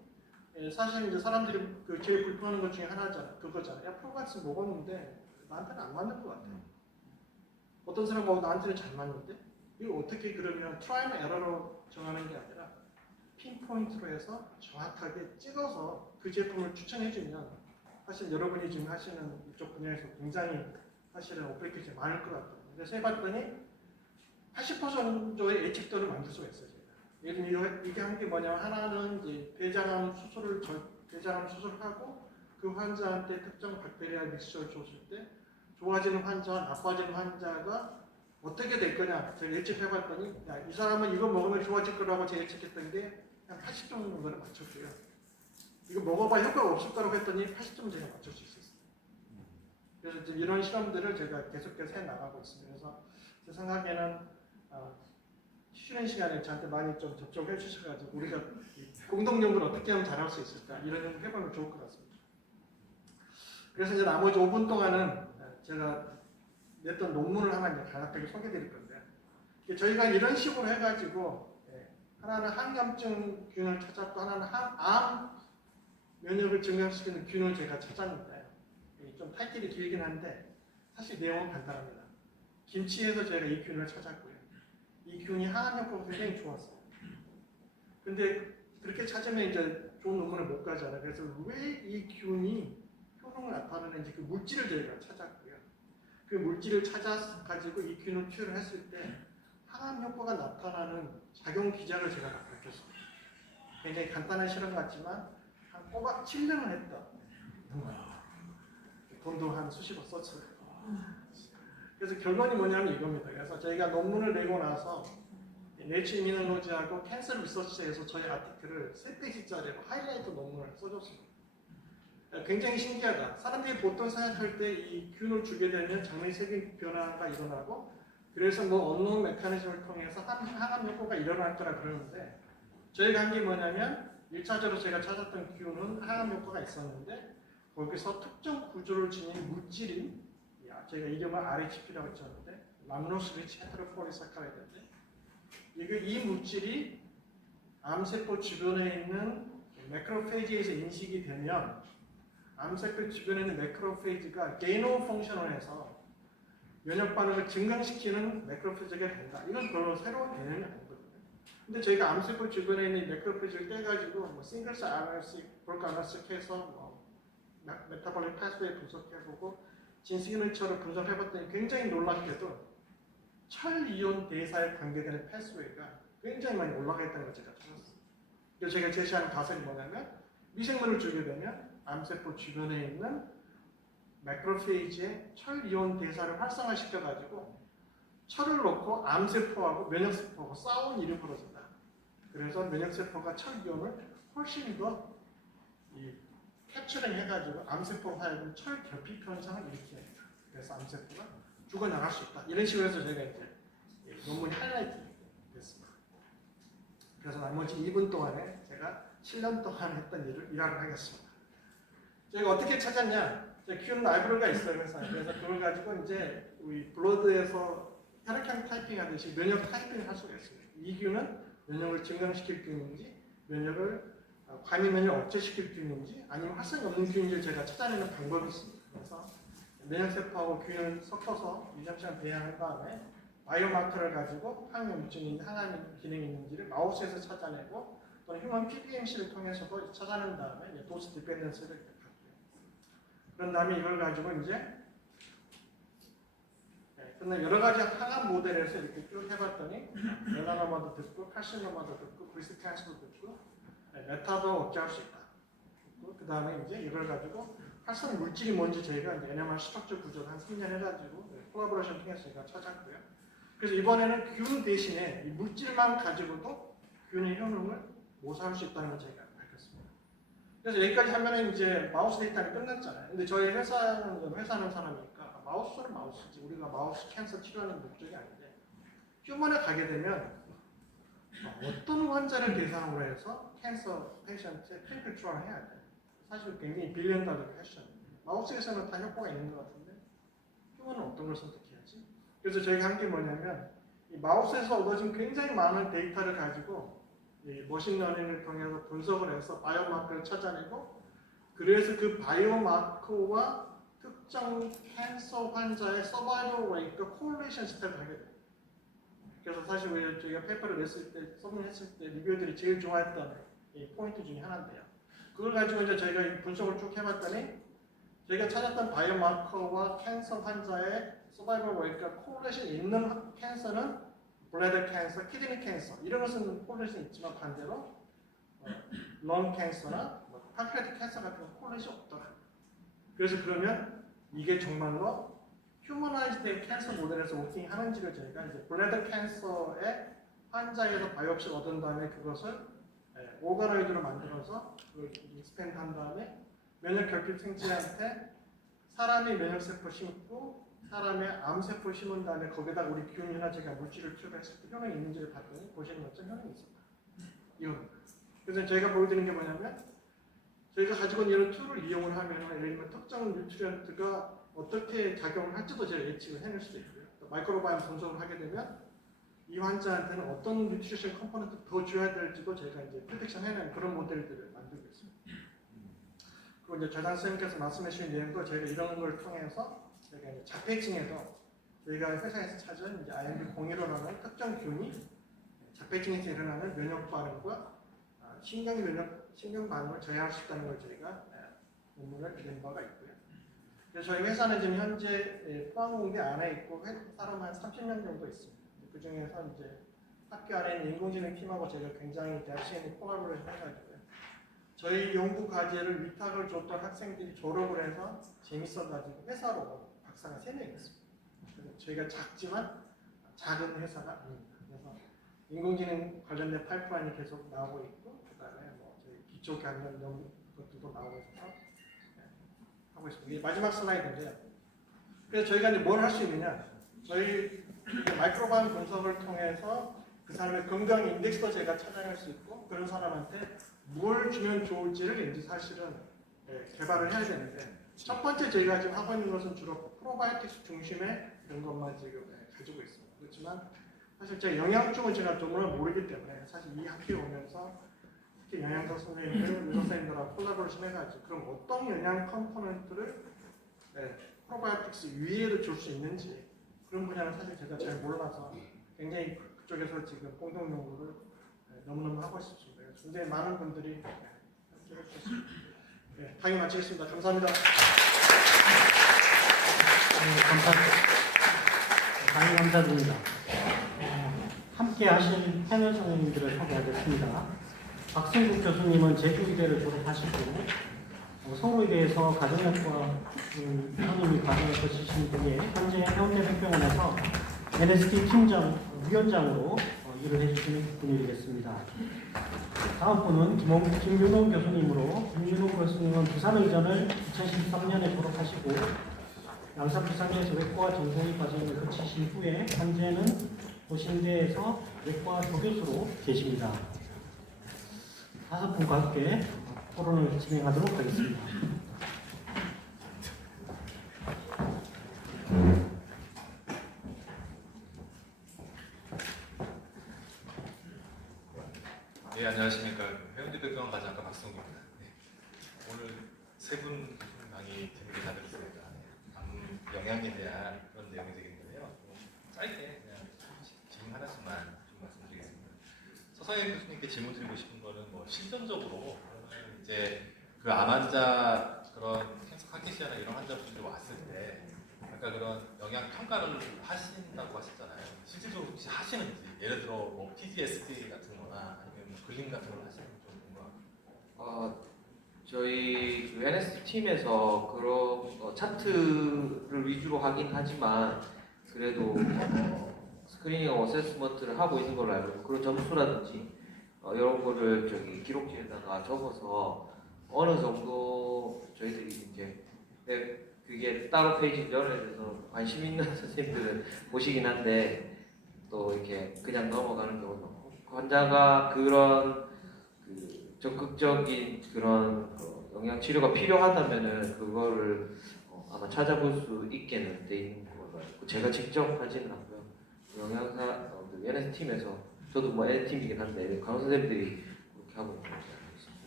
사실 이제 사람들이 그 제일 불편한 것 중에 하나잖아요. 그거잖아요. 야, 프로가스 먹었는데 나한테는 안 맞는 것 같아. 어떤 사람은 나한테는 잘 맞는데 이걸 어떻게 그러면 트라이 앤 에러로 정하는 게 아니라 핀포인트로 해서 정확하게 찍어서 그 제품을 추천해주면 사실 여러분이 지금 하시는 이쪽 분야에서 굉장히 사실은 어플리케이션이 많을 것 같아요. 그래서 해봤더니 80% 정도의 예측도를 만들 수가 있어요. 예를 들면 이게 한 게 뭐냐면 하나는 이제 대장암 수술하고 그 환자한테 특정 박테리아 믹스처를 줬을 때 좋아지는 환자와 나빠지는 환자가 어떻게 될 거냐 제가 예측해봤더니 이 사람은 이거 먹으면 좋아질 거라고 제가 예측했던 게 한 80점 정도를 맞췄고요. 이거 먹어봐 효과가 없을 거라고 했더니 80점 제가 맞출 수 있었어요. 그래서 이제 이런 실험들을 제가 계속해서 해나가고 있습니다. 그래서 제 생각에는 쉬는 시간에 저한테 많이 좀 접촉해 주셔가지고 우리가 이 공동 연구를 어떻게 하면 잘할 수 있을까 이런 연구 해보면 좋을 것 같습니다. 그래서 이제 나머지 5분 동안은 제가 냈던 논문을 하나 이제 간략하게 소개드릴 건데 저희가 이런 식으로 해가지고 하나는 항염증균을 찾았고 하나는 암 면역을 증강시키는 균을 제가 찾았는데 좀 타이틀이 길긴 한데 사실 내용은 간단합니다. 김치에서 저희가 이 균을 찾았고요. 이 균이 항암 효과가 굉장히 좋았어요. 근데 그렇게 찾으면 이제 좋은 논문을 못 가잖아요. 그래서 왜 이 균이 효능을 나타내는지 그 물질을 저희가 찾았고요. 그 물질을 찾아가지고 이 균을 투여를 했을 때 항암 효과가 나타나는 작용 기작을 제가 다 밝혔습니다. 굉장히 간단한 실험 같지만 한 꼬박 7년을 했다. 돈도 한 수십억 썼어요. 그래서 결론이 뭐냐면 이겁니다. 그래서 저희가 논문을 내고 나서 네이처 이뮤놀로지하고 캔서 리서치에서 저희 아티클을 3페이지짜리로 하이라이트 논문을 써줬습니다. 굉장히 신기하다. 사람들이 보통 생각할 때 이 균을 주게 되면 장내세균 변화가 일어나고 그래서 뭐 언론 메커니즘을 통해서 항암 효과가 일어날 거라 그러는데 저희가 한 게 뭐냐면 1차적으로 제가 찾았던 균은 항암 효과가 있었는데 거기서 특정 구조를 지닌 물질인 저희가 이름을 RHP라고 했었는데 람노스 리치 헤테로폴리사카라이드인데 이 물질이 암세포 주변에 있는 매크로페이지에서 인식이 되면 암세포 주변에 있는 매크로페이지가 게이노 펑션을 해서 면역 반응을 증강시키는 매크로페이지가 된다. 이건 별로 새로운 개념이 아니거든요. 근데 저희가 암세포 주변에 있는 매크로페이지를 떼가지고 뭐 싱글셀 RNA, 볼크 RNA 해서 뭐 메타볼릭 패스웨이 분석해보고 진시그니처를 분석해봤더니 굉장히 놀랍게도 철이온 대사에 관계되는 패스웨이가 굉장히 많이 올라가 있다는 걸 제가 찾았어요. 그래서 제가 제시하는 가설이 뭐냐면 미생물을 주게 되면 암세포 주변에 있는 매크로페이지의 철이온 대사를 활성화시켜가지고 철을 놓고 암세포하고 면역세포하고 싸운 일이 벌어진다. 그래서 면역세포가 철이온을 훨씬 더 캡처링 해가지고 암세포 하여금 철 결핍 현상을 일으키게 합니다. 그래서 암세포가 죽어나갈 수 있다. 이런 식으로 해서 제가 이제 논문이 하이라이트 됐습니다. 그래서 나머지 2분 동안에 제가 7년 동안 했던 일을 요약을 하겠습니다. 제가 어떻게 찾았냐? 제가 키우는 라이브러리가 있어요. 그래서 그걸 가지고 이제 우리 블러드에서 혈액형 타이핑 하듯이 면역 타이핑을 할 수가 있습니다. 이 균은 면역을 증강시킬 균인지 면역을 과민 면역을 억제시킬 균인지 아니면 활성이 없는 균인지를 제가 찾아내는 방법이 있습니다. 그래서 면역세포하고 균을 섞어서 유전자를 배양한 다음에 바이오마커를 가지고 항염증인지 항암 기능이 있는지를 마우스에서 찾아내고 또는 휴먼 PBMC를 통해서도 찾아낸 다음에 도스 디펜던스를 갖고요. 그런 다음에 이걸 가지고 이제 근데 여러 가지 항암 모델에서 이렇게 쭉 해봤더니 멜라노마도 듣고 칼시노마도 듣고 브리스트 캔서도 듣고 메타도 억제할 수 있다. 그 다음에 이제 이걸 가지고 활성 물질이 뭔지 저희가 이제 NMR 스트럭처 구조를 한 3년 해가지고 콜라보레이션 통해서 저희가 찾았고요. 그래서 이번에는 균 대신에 이 물질만 가지고도 균의 효능을 모사할 수 있다는 걸 저희가 밝혔습니다. 그래서 여기까지 하면은 이제 마우스 데이터는 끝났잖아요. 근데 저희 회사는 사람이니까 마우스는 마우스지 우리가 마우스 캔서 치료하는 목적이 아닌데 휴먼에 가게 되면 어떤 환자를 대상으로 해서 캔서 페이션트의 클리니컬 트라이얼을 해야 돼요. 사실 굉장히 빌리언 달러 퀘스천. 마우스에서는 다 효과가 있는 것 같은데 휴먼은 어떤 걸 선택해야지? 그래서 저희가 한 게 뭐냐면 이 마우스에서 얻어진 굉장히 많은 데이터를 가지고 이 머신러닝을 통해서 분석을 해서 바이오마커를 찾아내고 그래서 그 바이오마커와 특정 캔서 환자의 서바이벌 레이트가 코릴레이션 스텝을 하게 돼요. 그래서 사실 우리 저희가 페이퍼를 냈을 때 서브했을 때 리뷰어들이 제일 좋아했던 이 포인트 중에 하나인데요. 그걸 가지고 이제 저희가 분석을 쭉 해봤더니 저희가 찾았던 바이오마커와 캔서 환자의 서바이벌 레이트가 코릴레이션이 있는 캔서는 블래더 캔서, 키드니 캔서 이런 것은 코릴레이션이 있지만 반대로 런 캔서나 판크레아틱 캔서 같은 건 코릴레이션이 없더라. 그래서 그러면 이게 정말로 휴머나이즈드 캔서 모델에서 워킹하는지를 저희가 이제 블래더 캔서의 환자에서 바이옵시를 얻은 다음에 그것을 오가노이드로 만들어서 그걸 익스펜드 한 다음에 면역 결핍 생체한테 사람이 면역세포 심고 사람의 암세포 심은 다음에 거기다 우리 균이나 제가 물질을 투여했을 때 효능이 있는지를 봤더니 보시는 것처럼 효능이 있습니다. 이겁니다. 그래서 저희가 보여드리는 게 뭐냐면 저희가 가지고 있는 이런 툴을 이용을 하면 예를 들면 특정 뉴트리언트가 어떻게 작용을 할지도 저희가 예측을 해낼 수도 있고요. 또 마이크로바이옴 분석을 하게 되면 이 환자한테는 어떤 뉴트리션 컴포넌트 더 줘야 될지도 저희가 이제 프리딕션 해내는 그런 모델들을 만들고 있습니다. 그리고 이제 재단 선생님께서 말씀해 주신 내용도 저희가 이런 걸 통해서 저희가 이제 자폐증에도 저희가 회사에서 찾은 이제 IMB01호라는 특정 균이 자폐증에서 일어나는 면역 반응과 신경 반응을 저해할 수 있다는 걸 저희가 논문을 낸 바가 있고요. 그래서 저희 회사는 지금 현재 포항공대 안에 있고 사람 한 30명 정도 있습니다. 그 중에서 이제 학교 안에 있는 인공지능 팀하고 저희가 굉장히 대학 시간에 콜라보레이션 해가지고요. 저희 연구 과제를 위탁을 줬던 학생들이 졸업을 해서 재밌어가지고 회사로 박사가 3명 있습니다. 그래서 저희가 작지만 작은 회사가 아닙니다. 그래서 인공지능 관련된 파이프라인이 계속 나오고 있고, 그다음에 뭐 저희 기초 관련 것들도 나오고 있어서 하고 있습니다. 이게 마지막 슬라이드인데요. 그래서 저희가 이제 뭘 할 수 있느냐? 저희 마이크로바이옴 분석을 통해서 그 사람의 건강 인덱스도 제가 찾아낼 수 있고, 그런 사람한테 뭘 주면 좋을지를 이제 사실은 개발을 해야 되는데, 첫 번째 저희가 지금 하고 있는 것은 주로 프로바이오틱스 중심의 이런 것만 지금 가지고 있습니다. 그렇지만 사실 제가 영양쪽은 제가 정말 모르기 때문에 사실 이 학교에 오면서 특히 영양사 선생님들, 의사 선생님들하고 콜라보레이션 해가지고 그럼 어떤 영양 컴포넌트를 프로바이오틱스 위에도 줄 수 있는지 그런 분야는 사실 제가 잘 몰라서 굉장히 그쪽에서 지금 공동 연구를 너무너무 하고 있습니다. 굉장히 많은 분들이 함께 해주셨습니다. 강의 마치겠습니다. 감사합니다. 강의 감사드립니다. 함께 하신 패널 선생님들을 소개하겠습니다. 박승국 교수님은 제주의대를 졸업하시고 서울의대에서 가정의학과 선임이 과정을 거치신 분에 현재 해운대백병원에서 NST 팀장 위원장으로 일을 해주시는 분이겠습니다. 다음 분은 김윤호 교수님으로, 김윤호 교수님은 부산의전을 2013년에 졸업하시고 양산 부산대에서 외과 전공의 과정을 거치신 후에 현재는 고신대에서 외과 조교수로 계십니다. 5분과 함께 토론을 진행하도록 하겠습니다. 네, 안녕하십니까. 해운대백병원 가정학과 박성규입니다. 네. 오늘 세 분 강의 재밌게 잘 들었습니다. 암 영양에 대한 그런 내용이 되겠는데요. 짧게 그냥 질문 하나씩만 좀 말씀드리겠습니다. 서성현 교수님께 질문 드리고 싶은 거는 뭐 실전적으로 그러면 이제 그 암 환자 그런 캔서 카케시아나 이런 환자분들이 왔을 때 아까 그런 영양 평가를 하신다고 하셨잖아요. 실질적으로 혹시 하시는지, 예를 들어 뭐 PTSD 같은 거나 아니면 글림 같은 걸 하시는 좀 궁금합니다. 저희 그 NS 팀에서 그런 차트를 위주로 하긴 하지만 그래도 스크리닝 어세스먼트를 하고 있는 걸로 알고 있고, 그런 점수라든지 이런 거를 저기 기록지에다가 적어서 어느 정도 저희들이 이제 그게 따로 페이지 열어내서 관심 있는 선생님들은 보시긴 한데 또 이렇게 그냥 넘어가는 경우도 많고, 환자가 그런 그 적극적인 그런 영양 치료가 필요하다면은 그거를 아마 찾아볼 수 있게는 돼 있는 걸로 알고 있고, 제가 직접 하지는 않고요. 영양사 NS 팀에서 저도 뭐 N 팀이긴 한데 간호 선생님들이 그렇게 하고 있는 걸로 알고 있습니다.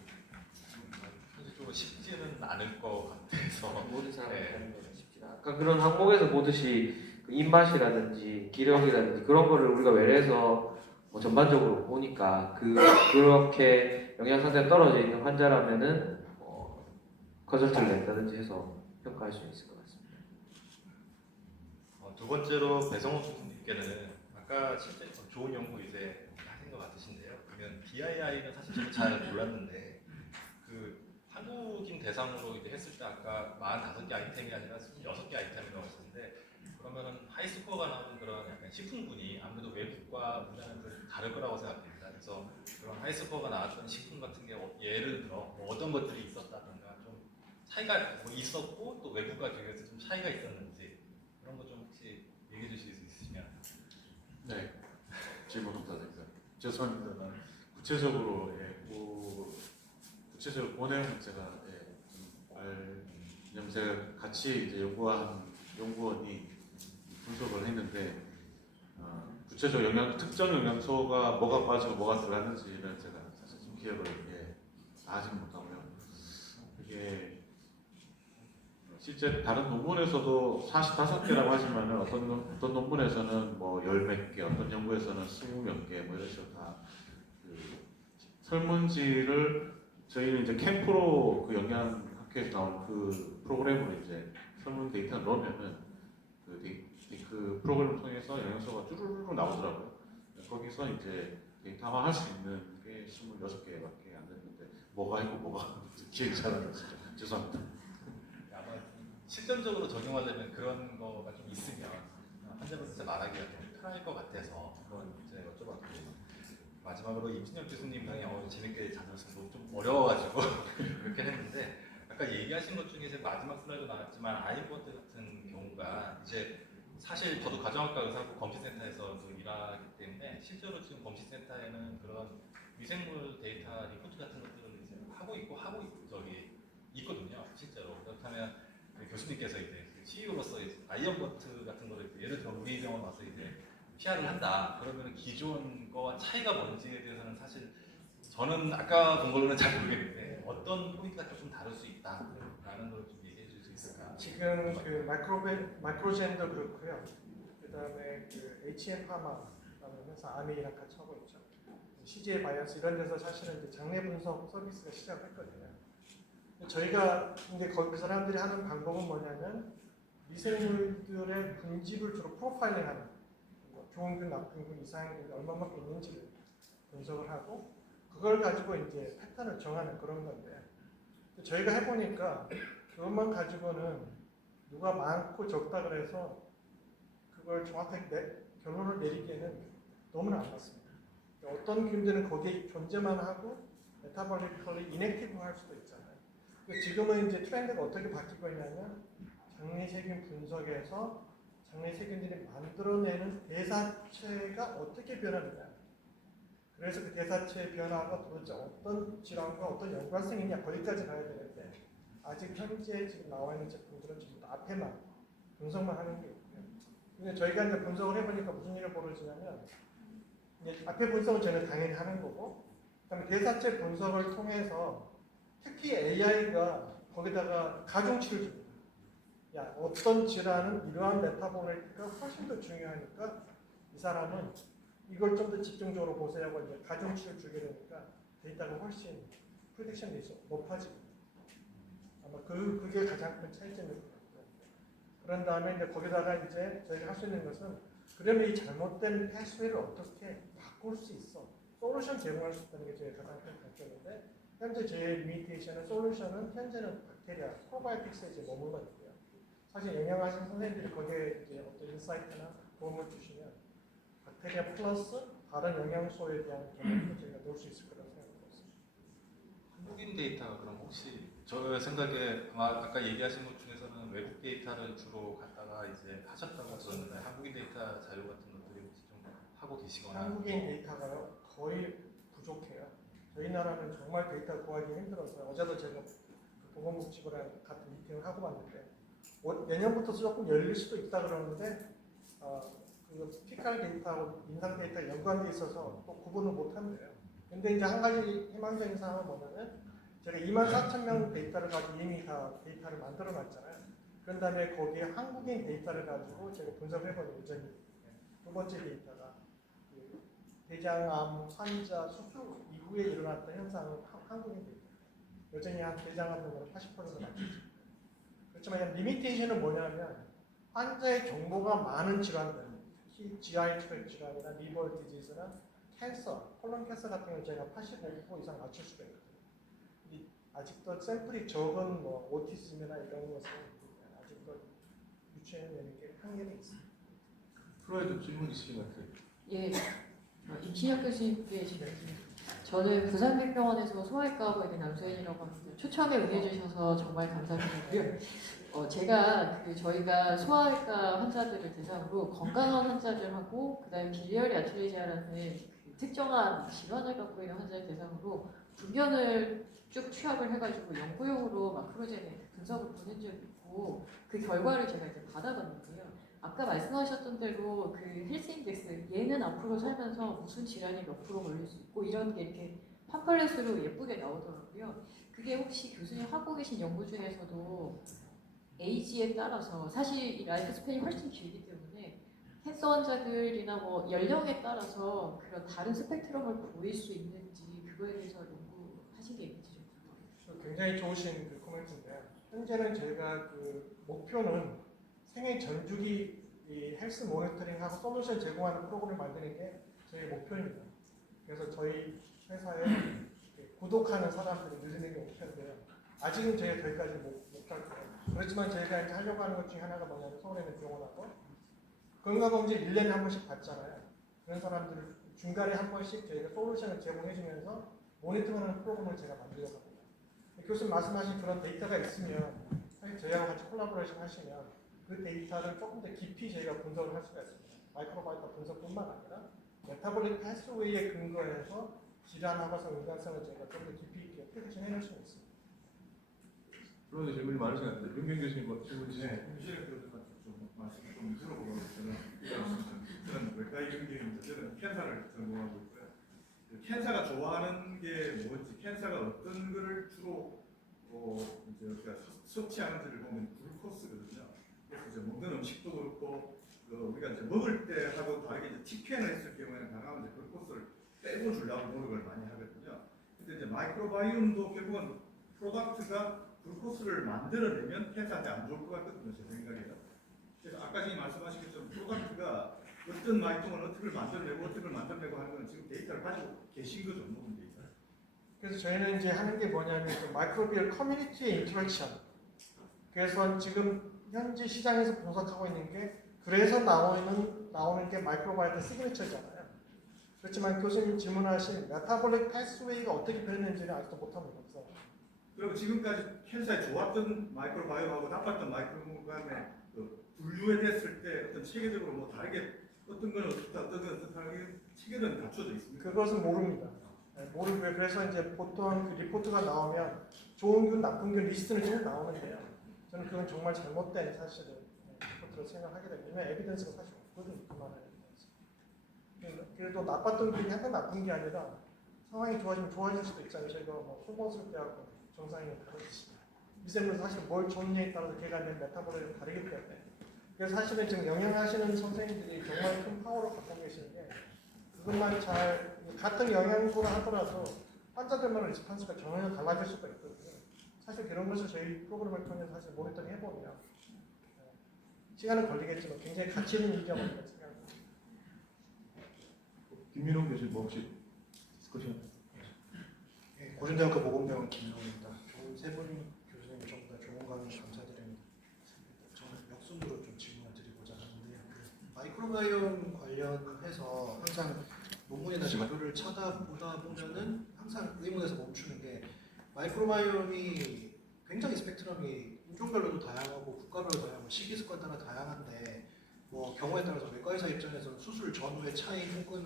현실적으로 쉽지는 않을 것 같아서 모든 사람이 네. 하는 건 쉽지 않아요. 아까 그런 항목에서 보듯이 그 입맛이라든지 기력이라든지 그런 거를 우리가 외래에서 뭐 전반적으로 보니까 그렇게 영양 상태가 떨어져 있는 환자라면은 컨설트를 낸다든지 해서 평가할 수 있을 것 같습니다. 두 번째로 배성호 교수님께는 아까 실제 좋은 연구 이제 하신 것 같으신데요. 그러면 BII는 사실 저도 잘 몰랐는데 그 한국인 대상으로 이제 했을 때 아까 45개 아이템이 아니라 6개 아이템이라고 하셨는데, 그러면은 하이스코어가 나오는 그런 약간 식품군이 아무래도 외국과 우리나라는 좀 다를 거라고 생각됩니다. 그래서 그런 하이스코어가 나왔던 식품 같은 게 예를 들어 뭐 어떤 것들이 있었다든가 좀 차이가 뭐 있었고 또 외국과 비교해서 좀 차이가 있었는지 그런 거 좀 얘기해 주실 수 있으시면. 네, 질문 감사드립니다. 죄송합니다만 구체적으로 구체적으로 그 내용은 제가 왜냐면 제가 같이 이제 연구한 연구원이 분석을 했는데 구체적 특정 영양소가 뭐가 빠지고 뭐가 들어갔는지는 제가 사실 좀 기억을 다 하지 못하고요. 이게 실제 다른 논문에서도 45개라고 하지만 어떤 논문에서는 뭐 10몇 개, 어떤 연구에서는 20몇 개, 뭐 이런 식으로 다 그 설문지를 저희는 이제 캠프로 그 영양학회에서 나온 그 프로그램으로 이제 설문 데이터를 넣으면은 그 프로그램을 통해서 영양소가 쭈루루루 나오더라고요. 거기서 이제 데이터화 할 수 있는 게 26개밖에 안 됐는데 뭐가 있고 뭐가 기억이 잘 안 나시죠? 죄송합니다. 아마 실전적으로 적용하려면 그런 거가 좀 있으면 환자분한테 말하기가 좀 편할 것 같아서 한번 제가 여쭤봤거든요. 마지막으로 임진혁 교수님 강의 재밌게 잘 들었어요. 좀 어려워가지고 그렇게 했는데 아까 얘기하신 것 중에 마지막 슬라이드 나왔지만 아이버드 같은 경우가 이제 사실 저도 가정학과 의사고 검진센터에서 좀 일하기 때문에 실제로 지금 검진센터에는 그런 미생물 데이터 리포트 같은 것들을 이제 하고 있거든요. 실제로. 그렇다면 교수님께서 이제 CEO로서 아이언버트 같은 거를 예를 들어 우리 병원 와서 이제 PR을 한다. 그러면 기존 거와 차이가 뭔지에 대해서는 사실 저는 아까 본 걸로는 잘 모르겠는데 어떤 포인트가 좀 다를 수 있다라는 걸 좀 얘기해 줄 수 있을까요? 지금 그 마이크로젠도 그렇고요. 그다음에 그 HM 파마라는 회사 아메이랑 같이 하고 있죠. CJ 바이오스 이런 데서 사실은 이제 장내 분석 서비스가 시작했거든요. 저희가 이제 그 사람들이 하는 방법은 뭐냐면 미생물들의 분집을 주로 프로파일링하는 좋은 균, 나쁜 균, 이상한 균이 얼마만큼 있는지를 분석을 하고 그걸 가지고 이제 패턴을 정하는 그런 건데 저희가 해보니까 그것만 가지고는 누가 많고 적다 그래서 그걸 정확하게 결론을 내리기에는 너무나 안 맞습니다. 어떤 균들은 거기에 존재만 하고 메타볼리컬리 이넥티브 할 수도 있잖아요. 지금은 이제 트렌드가 어떻게 바뀌고 있냐면 장내 세균 분석에서 장내 세균들이 만들어내는 대사체가 어떻게 변하느냐. 그래서 그 대사체의 변화가 도대체 어떤 질환과 어떤 연관성이 있냐 거기까지 가야 되는데 아직 현재 지금 나와 있는 제품들은 전부 다 앞에만 분석만 하는 게 있고요. 근데 저희가 이제 분석을 해보니까 무슨 일이 벌어지냐면 이제 앞에 분석은 저는 당연히 하는 거고 그다음에 대사체 분석을 통해서 특히 AI가 거기다가 가중치를 줍니다. 야, 어떤 질환은 이러한 메타볼리트가 훨씬 더 중요하니까 이 사람은 이걸 좀 더 집중적으로 보세요 하고 이제 가중치를 주게 되니까 데이터가 훨씬 프리딕션 레이스 높아집니다. 아마 그게 가장 큰 차이점일 것 같고요. 그런 다음에 이제 거기다가 이제 저희가 할 수 있는 것은 그러면 이 잘못된 패스웨이를 어떻게 바꿀 수 있어? 솔루션 제공할 수 있다는 게 저희 가장 큰 장점인데 현재 저희의 리미테이션은 솔루션은 현재는 박테리아, 프로바이오틱스에 이제 머물러 있고요. 사실 영양하신 선생님들이 거기에 이제 어떤 인사이트나 도움을 주시면 박테리아 플러스 다른 영양소에 대한 경험도 저희가 넣을 수 있을 거라고 생각하고 있습니다. 한국인 데이터가 그럼 혹시 저 생각에 아까 얘기하신 것 중에서는 외국 데이터를 주로 갖다가 이제 하셨다고 들었는데 한국인 데이터 자료 같은 것들이 혹시 좀 하고 계시거나 한국인 데이터가요 거의 부족해요. 저희 나라는 정말 데이터 구하기 힘들어서 어제도 제가 보건복지부랑 같은 미팅을 하고 왔는데 내년부터 조금 열릴 수도 있다 그러는데 그 피칼 데이터하고 인상 데이터 연관돼 있어서 또 구분을 못 한대요. 근데 이제 한 가지 희망적인 상황은 뭐냐면 제가 24,000명 데이터를 가지고 이미 다 데이터를 만들어 놨잖아요. 그런 다음에 거기에 한국인 데이터를 가지고 제가 분석해보는 여전히 두 번째 데이터가 그 대장암 환자 수술 이후에 일어났던 현상은 한국인 데이터. 여전히 한 대장암 능률은 80%가 낮습니다. 그렇지만 리미테이션은 뭐냐면 환자의 정보가 많은 질환들, 특히 GI 트랙 질환이나 리버 디지즈나 캔서, 콜론 캔서 같은 경우는 제가 85% 이상 맞출 수가 있거든요. 아직도 샘플이 적은 뭐 오티즘이나 이런 것은 아직도 유추해내는 게 한계는 있습니다. 프로에도 질문 있으신 것 같아요. 예, 임신혁 교수님께 질문 저는 부산백병원에서 소아과하고 있는 남소연이라고 합니다. 초청에 응해주셔서 정말 감사드리고요. 제가 저희가 소아과 환자들을 대상으로 건강한 환자들하고 그다음에 biliary atresia라는 특정한 질환을 갖고 있는 환자를 대상으로 분변을 쭉 취합을 해가지고 연구용으로 마크로젠에 분석을 보낸 적이 있고 그 결과를 제가 이제 받아봤는데요. 아까 말씀하셨던 대로 그 헬스 인덱스 얘는 앞으로 살면서 무슨 질환이 몇 프로 걸릴 수 있고 이런 게 이렇게 팜플렛으로 예쁘게 나오더라고요. 그게 혹시 교수님 하고 계신 연구 중에서도 에이지에 따라서 사실 이 라이프 스팬이 훨씬 길기 때문에 캔서 환자들이나 뭐 연령에 따라서 그런 다른 스펙트럼을 보일 수 있는지 그거에 대해서 연구하신 게 있는지 좀 궁금해요. 굉장히 좋으신 그 코멘트인데요. 현재는 저희가 그 목표는 생애 전주기 이 헬스 모니터링하고 솔루션 제공하는 프로그램을 만드는 게 저희 목표입니다. 그래서 저희 회사에 구독하는 사람들이 늘리는 게 목표인데요. 아직은 저희가 거기까지 못할 거예요. 그렇지만 저희가 이제 하려고 하는 것 중에 하나가 뭐냐면 서울에 있는 병원하고 건강검진 1년에 한 번씩 받잖아요. 그런 사람들을 중간에 한 번씩 저희가 솔루션을 제공해주면서 모니터링하는 프로그램을 제가 만들려고 합니다. 교수님 말씀하신 그런 데이터가 있으면 사실 저희하고 같이 콜라보레이션 하시면 그 데이터를 조금 더 깊이 저희가 분석을 할 수가 있습니다. 마이크로바이오 분석뿐만 아니라 메타볼릭 패스웨이에 근거해서 질환하고서 연관성을 저희가 좀 더 깊이 있게 프레젠 해낼 수 있습니다. 그런데 질문이 많으신 것 같은데 윤경 교수님 뭐 질문 주세요. 유시를 교수님한테 좀 말씀 좀 들어보고 저는 외과 이론계입니다. 저는 캔사를 전공하고 있고요. 캔사가 좋아하는 게 뭔지, 캔사가 어떤 거를 주로 이제 우리가 섭취하는지를 보면 글루코스거든요. 그래서 이제 먹는 음식도 그렇고 우리가 이제 먹을 때 하고 다르게 이제 티캔을 했을 경우에는 가능하면 이제 글루코스를 빼고 주려고 노력을 많이 하거든요. 근데 이제 마이크로바이옴도 결국은 프로덕트가 글루코스를 만들어내면 캔서한테 안 좋을 것 같거든요, 제 생각에는. 그래서 아까 전에 말씀하신 것처럼 프로덕트가 어떤 마이크로는 어떻게 만들어내고 어떻게 만들어내고 하는 건 지금 데이터를 가지고 계신 거죠, 모든 데이터. 그래서 저희는 이제 하는 게 뭐냐면 마이크로비얼 커뮤니티의 인터랙션. 그래서 지금 현재 시장에서 분석하고 있는 게 그래서 나오는 게 마이크로바이오 시그니처잖아요. 그렇지만 교수님 질문하신 메타볼릭 패스웨이가 어떻게 변했는지는 아직도 못하는 거죠. 그리고 지금까지 캔서에 좋았던 마이크로바이옴하고 나빴던 마이크로바이옴의 분류에 됐을 때 어떤 체계적으로 뭐 다르게 어떤 건 어떻다, 어떤 건 어떻다 하는 체계는 갖춰져 있습니다. 그것은 모릅니다. 모르고요. 그래서 이제 보통 그 리포트가 나오면 좋은 균, 나쁜 균 리스트는 쭉 나오는데요. 저는 그건 정말 잘못된 사실을 리포트로 생각하게 됩니다. 왜냐하면 에비던스가 사실 없거든요. 그만한 에비던스. 그래도 나빴던 균이 항상 나쁜 게 아니라 상황이 좋아지면 좋아질 수도 있잖아요. 저희가 뭐 호모술 때하고 정상인은 다르듯이 미생물은 사실 뭘 줬냐에 따라서 걔가 낸 메타볼이 다르기 때문에 그래서 사실은 지금 영양하시는 선생님들이 정말 큰 파워를 갖고 계시는 게 그것만 잘 같은 영양소를 하더라도 환자들마다 리스판스가 전혀 달라질 수가 있거든요. 사실 그런 것을 저희 프로그램을 통해서 사실 모니터링 해보면 시간은 걸리겠지만 굉장히 가치 있는 일이라고 생각합니다. 김민홍 교수님 뭐 혹시 디스커션? 고준대학교 보건병원 김민홍입니다. 좋은 세 분 교수님 전부 다 좋은 강의 감사드립니다. 저는 역순으로 좀 질문을 드리고자 하는데요. 마이크로바이옴 관련해서 항상 논문이나 자료를 찾아보다 보면은 항상 의문에서 멈추는 게 마이크로바이옴이 굉장히 스펙트럼이 인종별로도 다양하고 국가별로 다양하고 식이 습관 따라 다양한데 뭐 경우에 따라서 외과 의사 입장에서는 수술 전후의 차이 혹은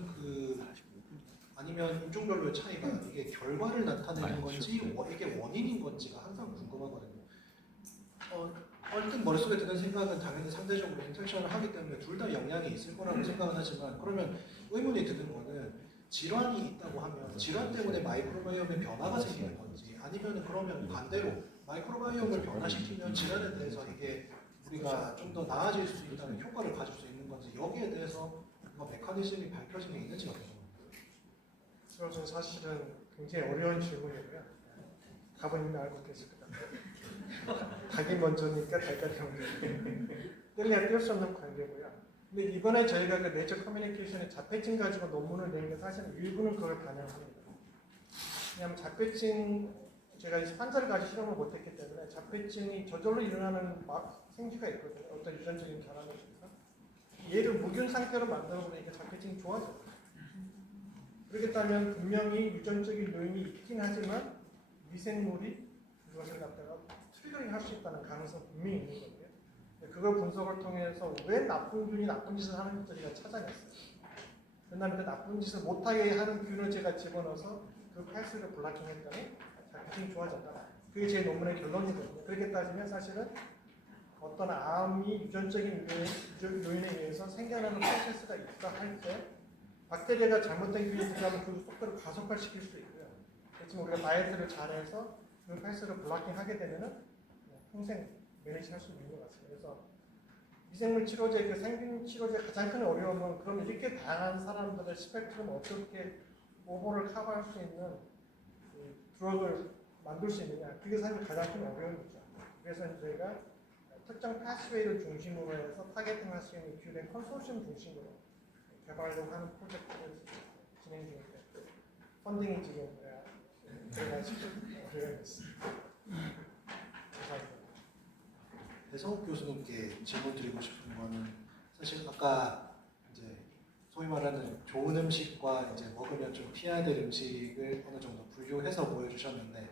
아니면 인종별로의 차이가 이게 결과를 나타내는 건지 이게 원인인 건지가 항상 궁금하거든요. 얼핏 머릿속에 드는 생각은 당연히 상대적으로 인터랙션을 하기 때문에 둘 다 영향이 있을 거라고 생각은 하지만 그러면 의문이 드는 거는 질환이 있다고 하면 질환 때문에 마이크로바이옴의 변화가 생기는 건지 아니면 그러면 반대로 마이크로바이옴을 변화시키면 질환에 대해서 이게 우리가 좀 더 나아질 수 있다는 효과를 가질 수 있는 건지 여기에 대해서 뭐 메커니즘이 밝혀진 게 있는지가 궁금합니다. 그래서 사실은 굉장히 어려운 질문이고요. 답은 이미 알고 계실 것 같아요. 닭이 먼저니까 달걀이 먼저. 뗄래야 뗄 수 없는 관계고요. 근데 이번에 저희가 그 네이처 커뮤니케이션의 자폐증 가지고 논문을 낸 게 사실은 일부는 그걸 반영합니다. 왜냐하면 자폐증 제가 환자를 가지고 실험을 못했기 때문에 자폐증이 저절로 일어나는 생쥐가 있거든요. 어떤 유전적인 결함에 의해서 얘를 무균 상태로 만들어 보니까 자폐증이 좋아져요. 그렇게 따면 분명히 유전적인 요인이 있긴 하지만 미생물이 그것을 갖다가 트리거링 할 수 있다는 가능성 분명히 있는 거고요. 그걸 분석을 통해서 왜 나쁜 균이 나쁜 짓을 하는지 저희가 찾아냈어요. 그다음에 그 나쁜 짓을 못하게 하는 균을 제가 집어넣어서 그 패스를 블락킹했더니 기능이 좋아졌다. 그게 제 논문의 결론이거든요. 그렇게 따지면 사실은 어떤 암이 유전적인 요인에 의해서 생겨나는 프로세스가 있다 할 때 박테리아가 잘못된 균이 들어가면 그 속도를 가속화시킬 수 있고요. 그렇지만 우리가 다이어트를 잘해서 그 패스를 블락킹하게 되면은 평생 매니지할 수 있는 것 같습니다. 그래서 미생물 치료제, 그 생균 치료제 가장 큰 어려움은 그럼 이렇게 다양한 사람들의 스펙트럼 어떻게 오버를 커버할 수 있는 그 드럭을 만들 수 있느냐, 그게 사실 가장 큰 어려움이죠. 그래서 저희가 특정 패스웨이를 중심으로 해서 타겟팅할 수 있는 기술의 컨소시엄 중심으로 개발하려고 하는 프로젝트를 진행 중인데 펀딩이 지금 들어가시고 어려움이 있습니다. 감사합니다. 배성욱 교수님께 질문 드리고 싶은 거는 사실 아까 이제 소위 말하는 좋은 음식과 이제 먹으면 좀 피해야 될 음식을 어느 정도 분류해서 보여주셨는데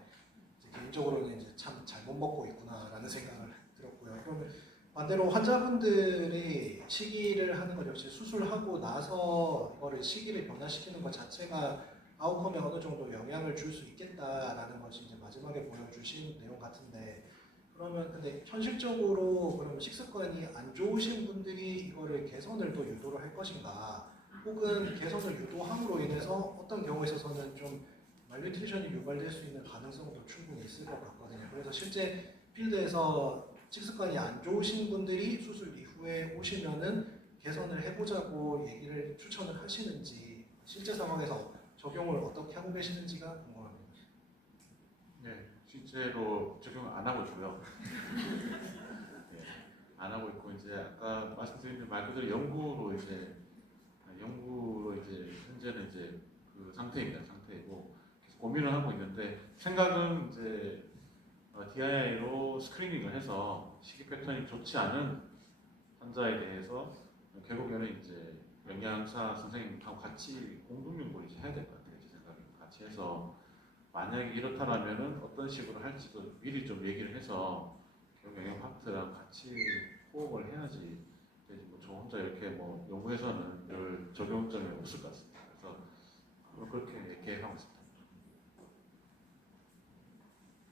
개인적으로는 이제 참 잘못 먹고 있구나라는 생각을 들었고요. 그러면 반대로 환자분들이 시기를 하는 것 역시 수술하고 나서 이거를 시기를 변화시키는 것 자체가 아웃컴에 어느 정도 영향을 줄 수 있겠다라는 것이 이제 마지막에 보여주신 내용 같은데, 그러면 근데 현실적으로 그러면 식습관이 안 좋으신 분들이 이거를 개선을 또 유도를 할 것인가, 혹은 개선을 유도함으로 인해서 어떤 경우에 있어서는 좀 말뉴트리션이 유발될 수 있는 가능성도 충분히 있을 것 같거든요. 그래서 실제 필드에서 식습관이 안 좋으신 분들이 수술 이후에 오시면은 개선을 해보자고 얘기를 추천을 하시는지, 실제 상황에서 적용을 어떻게 하고 계시는지가 궁금합니다. 네, 실제로 적용 안 하고 있고요. 네, 안 하고 있고 이제 아까 말씀드린 말 그대로 연구로 이제 현재는 이제 그 상태이고 계속 고민을 하고 있는데, 생각은 이제 DII로 스크리닝을 해서 식이 패턴이 좋지 않은 환자에 대해서 결국에는 이제 영양사 선생님하고 같이 공동연구를 이제 해야 될 것 같아요. 제 생각에 같이 해서 만약에 이렇다라면은 어떤 식으로 할지도 미리 좀 얘기를 해서 결국 영양 파트랑 같이 호흡을 해야지. 저 혼자 이렇게 뭐 연구해서는 늘 적용점이 없을 것 같습니다. 그래서 그렇게 계획하고 있습니다.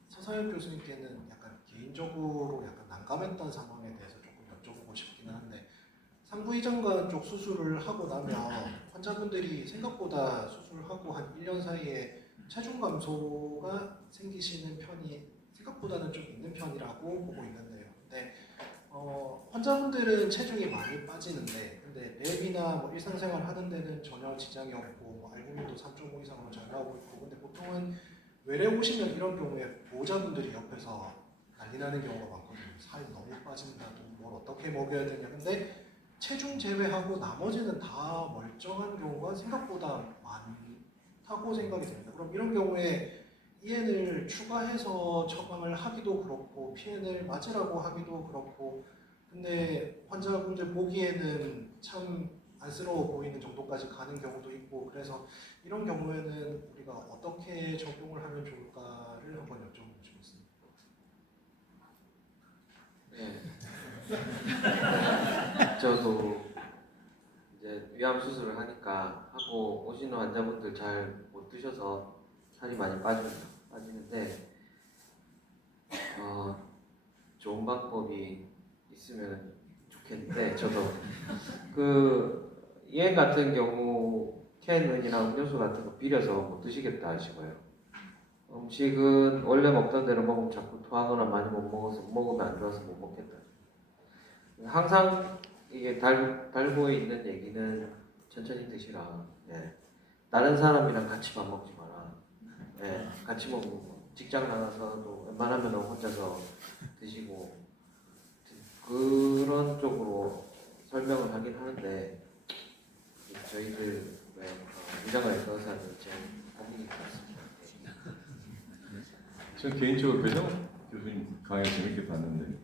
서사연 교수님께는 약간 개인적으로 약간 난감했던 상황에 대해서 조금 여쭤보고 싶기는 한데, 상부이장관 쪽 수술을 하고 나면 환자분들이 생각보다 수술하고 한 1년 사이에 체중 감소가 생기시는 편이 생각보다는 좀 있는 편이라고 보고 있는데요. 근데 환자분들은 체중이 많이 빠지는데, 근데 랩이나 뭐 일상생활 하는 데는 전혀 지장이 없고, 뭐 알부민도 3.5 이상으로 잘 나오고 있고, 근데 보통은 외래 오시면 이런 경우에 보호자분들이 옆에서 난리 나는 경우가 많거든요. 살 너무 빠진다, 뭘 어떻게 먹여야 되냐. 근데 체중 제외하고 나머지는 다 멀쩡한 경우가 생각보다 많다고 생각이 됩니다. 그럼 이런 경우에 EN을 추가해서 처방을 하기도 그렇고 PN을 맞으라고 하기도 그렇고, 근데 환자분들 보기에는 참 안쓰러워 보이는 정도까지 가는 경우도 있고, 그래서 이런 경우에는 우리가 어떻게 적용을 하면 좋을까를 한번 여쭤보고 싶습니다. 네. 저도 이제 위암 수술을 하고 오시는 환자분들 잘 못 드셔서 살이 많이 빠지는데 좋은 방법이 있으면 좋겠는데, 저도 그 EN 같은 경우 캔은이나 음료수 같은 거 비려서 못 드시겠다 하시고요. 음식은 원래 먹던 대로 먹으면 자꾸 토하거나 많이 못 먹어서 먹으면 안 좋아서 못 먹겠다. 항상 이게 달고 있는 얘기는 천천히 드시라. 예. 다른 사람이랑 같이 밥 먹지 마라. 예. 같이 먹고 직장 나가서도 웬만하면 혼자서 드시고, 그런 쪽으로 설명을 하긴 하는데 저희들 위장관리과 의사들 제일 고민이 많습니다. 저는 개인적으로 배정욱 교수님 강의 재밌게 봤는데,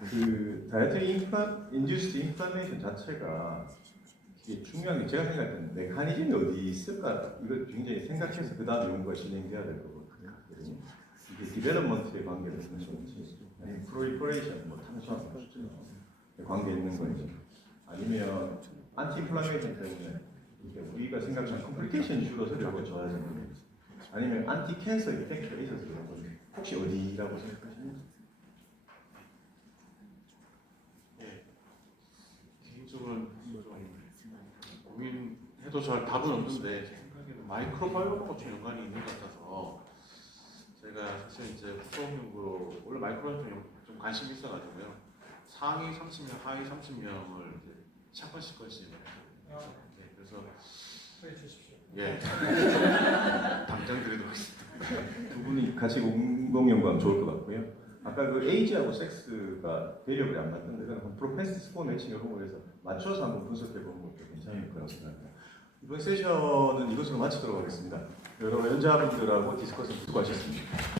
그 다이어트리 인듀스드 인플라메이션 자체가 이게 중요한 게 제가 생각할 때는 메커니즘이 어디 있을까 이걸 굉장히 생각해서 그 다음 연구가 진행돼야 될 거거든요. 이게 디벨롭먼트의 관계를 쓰는 건지 아니면 프로리퍼레이션 뭐 탄소화 관계 있는 건지 아니면 안티인플라메이션 때문에 이게 우리가 생각하는 컴플리케이션 줄어서 이런 좋아지는 건지 아니면 안티 캔서 이펙트가 있어서 그런 건지 혹시 어디라고 생각하시는지? 개인적으로는 좀 고민해도 잘 답은 없는데 제 생각에는 마이크로바이옴하고 좀 연관이 있는 것 같아서 제가 사실 이제 수업 연구로 원래 마이크로바이옴 좀 관심이 있어가지고요 상위 30명, 하위 30명을 이제 샷건 시퀀싱을 했거든요. 네, 그래서 예 당장 드리도록 하겠습니다. 두 분이 같이 공동 연구하면 좋을 것 같고요. 아까 그 에이지하고 섹스가 배력이 안 맞는데 그럼 프로펜시티 스코어 매칭 이런 거에서 맞춰서 한번 분석해 보는 것도 괜찮을 거라고 생각합니다. 이번 세션은 이것으로 마치도록 하겠습니다. 여러 연자분들하고 디스커션 수고하셨습니다.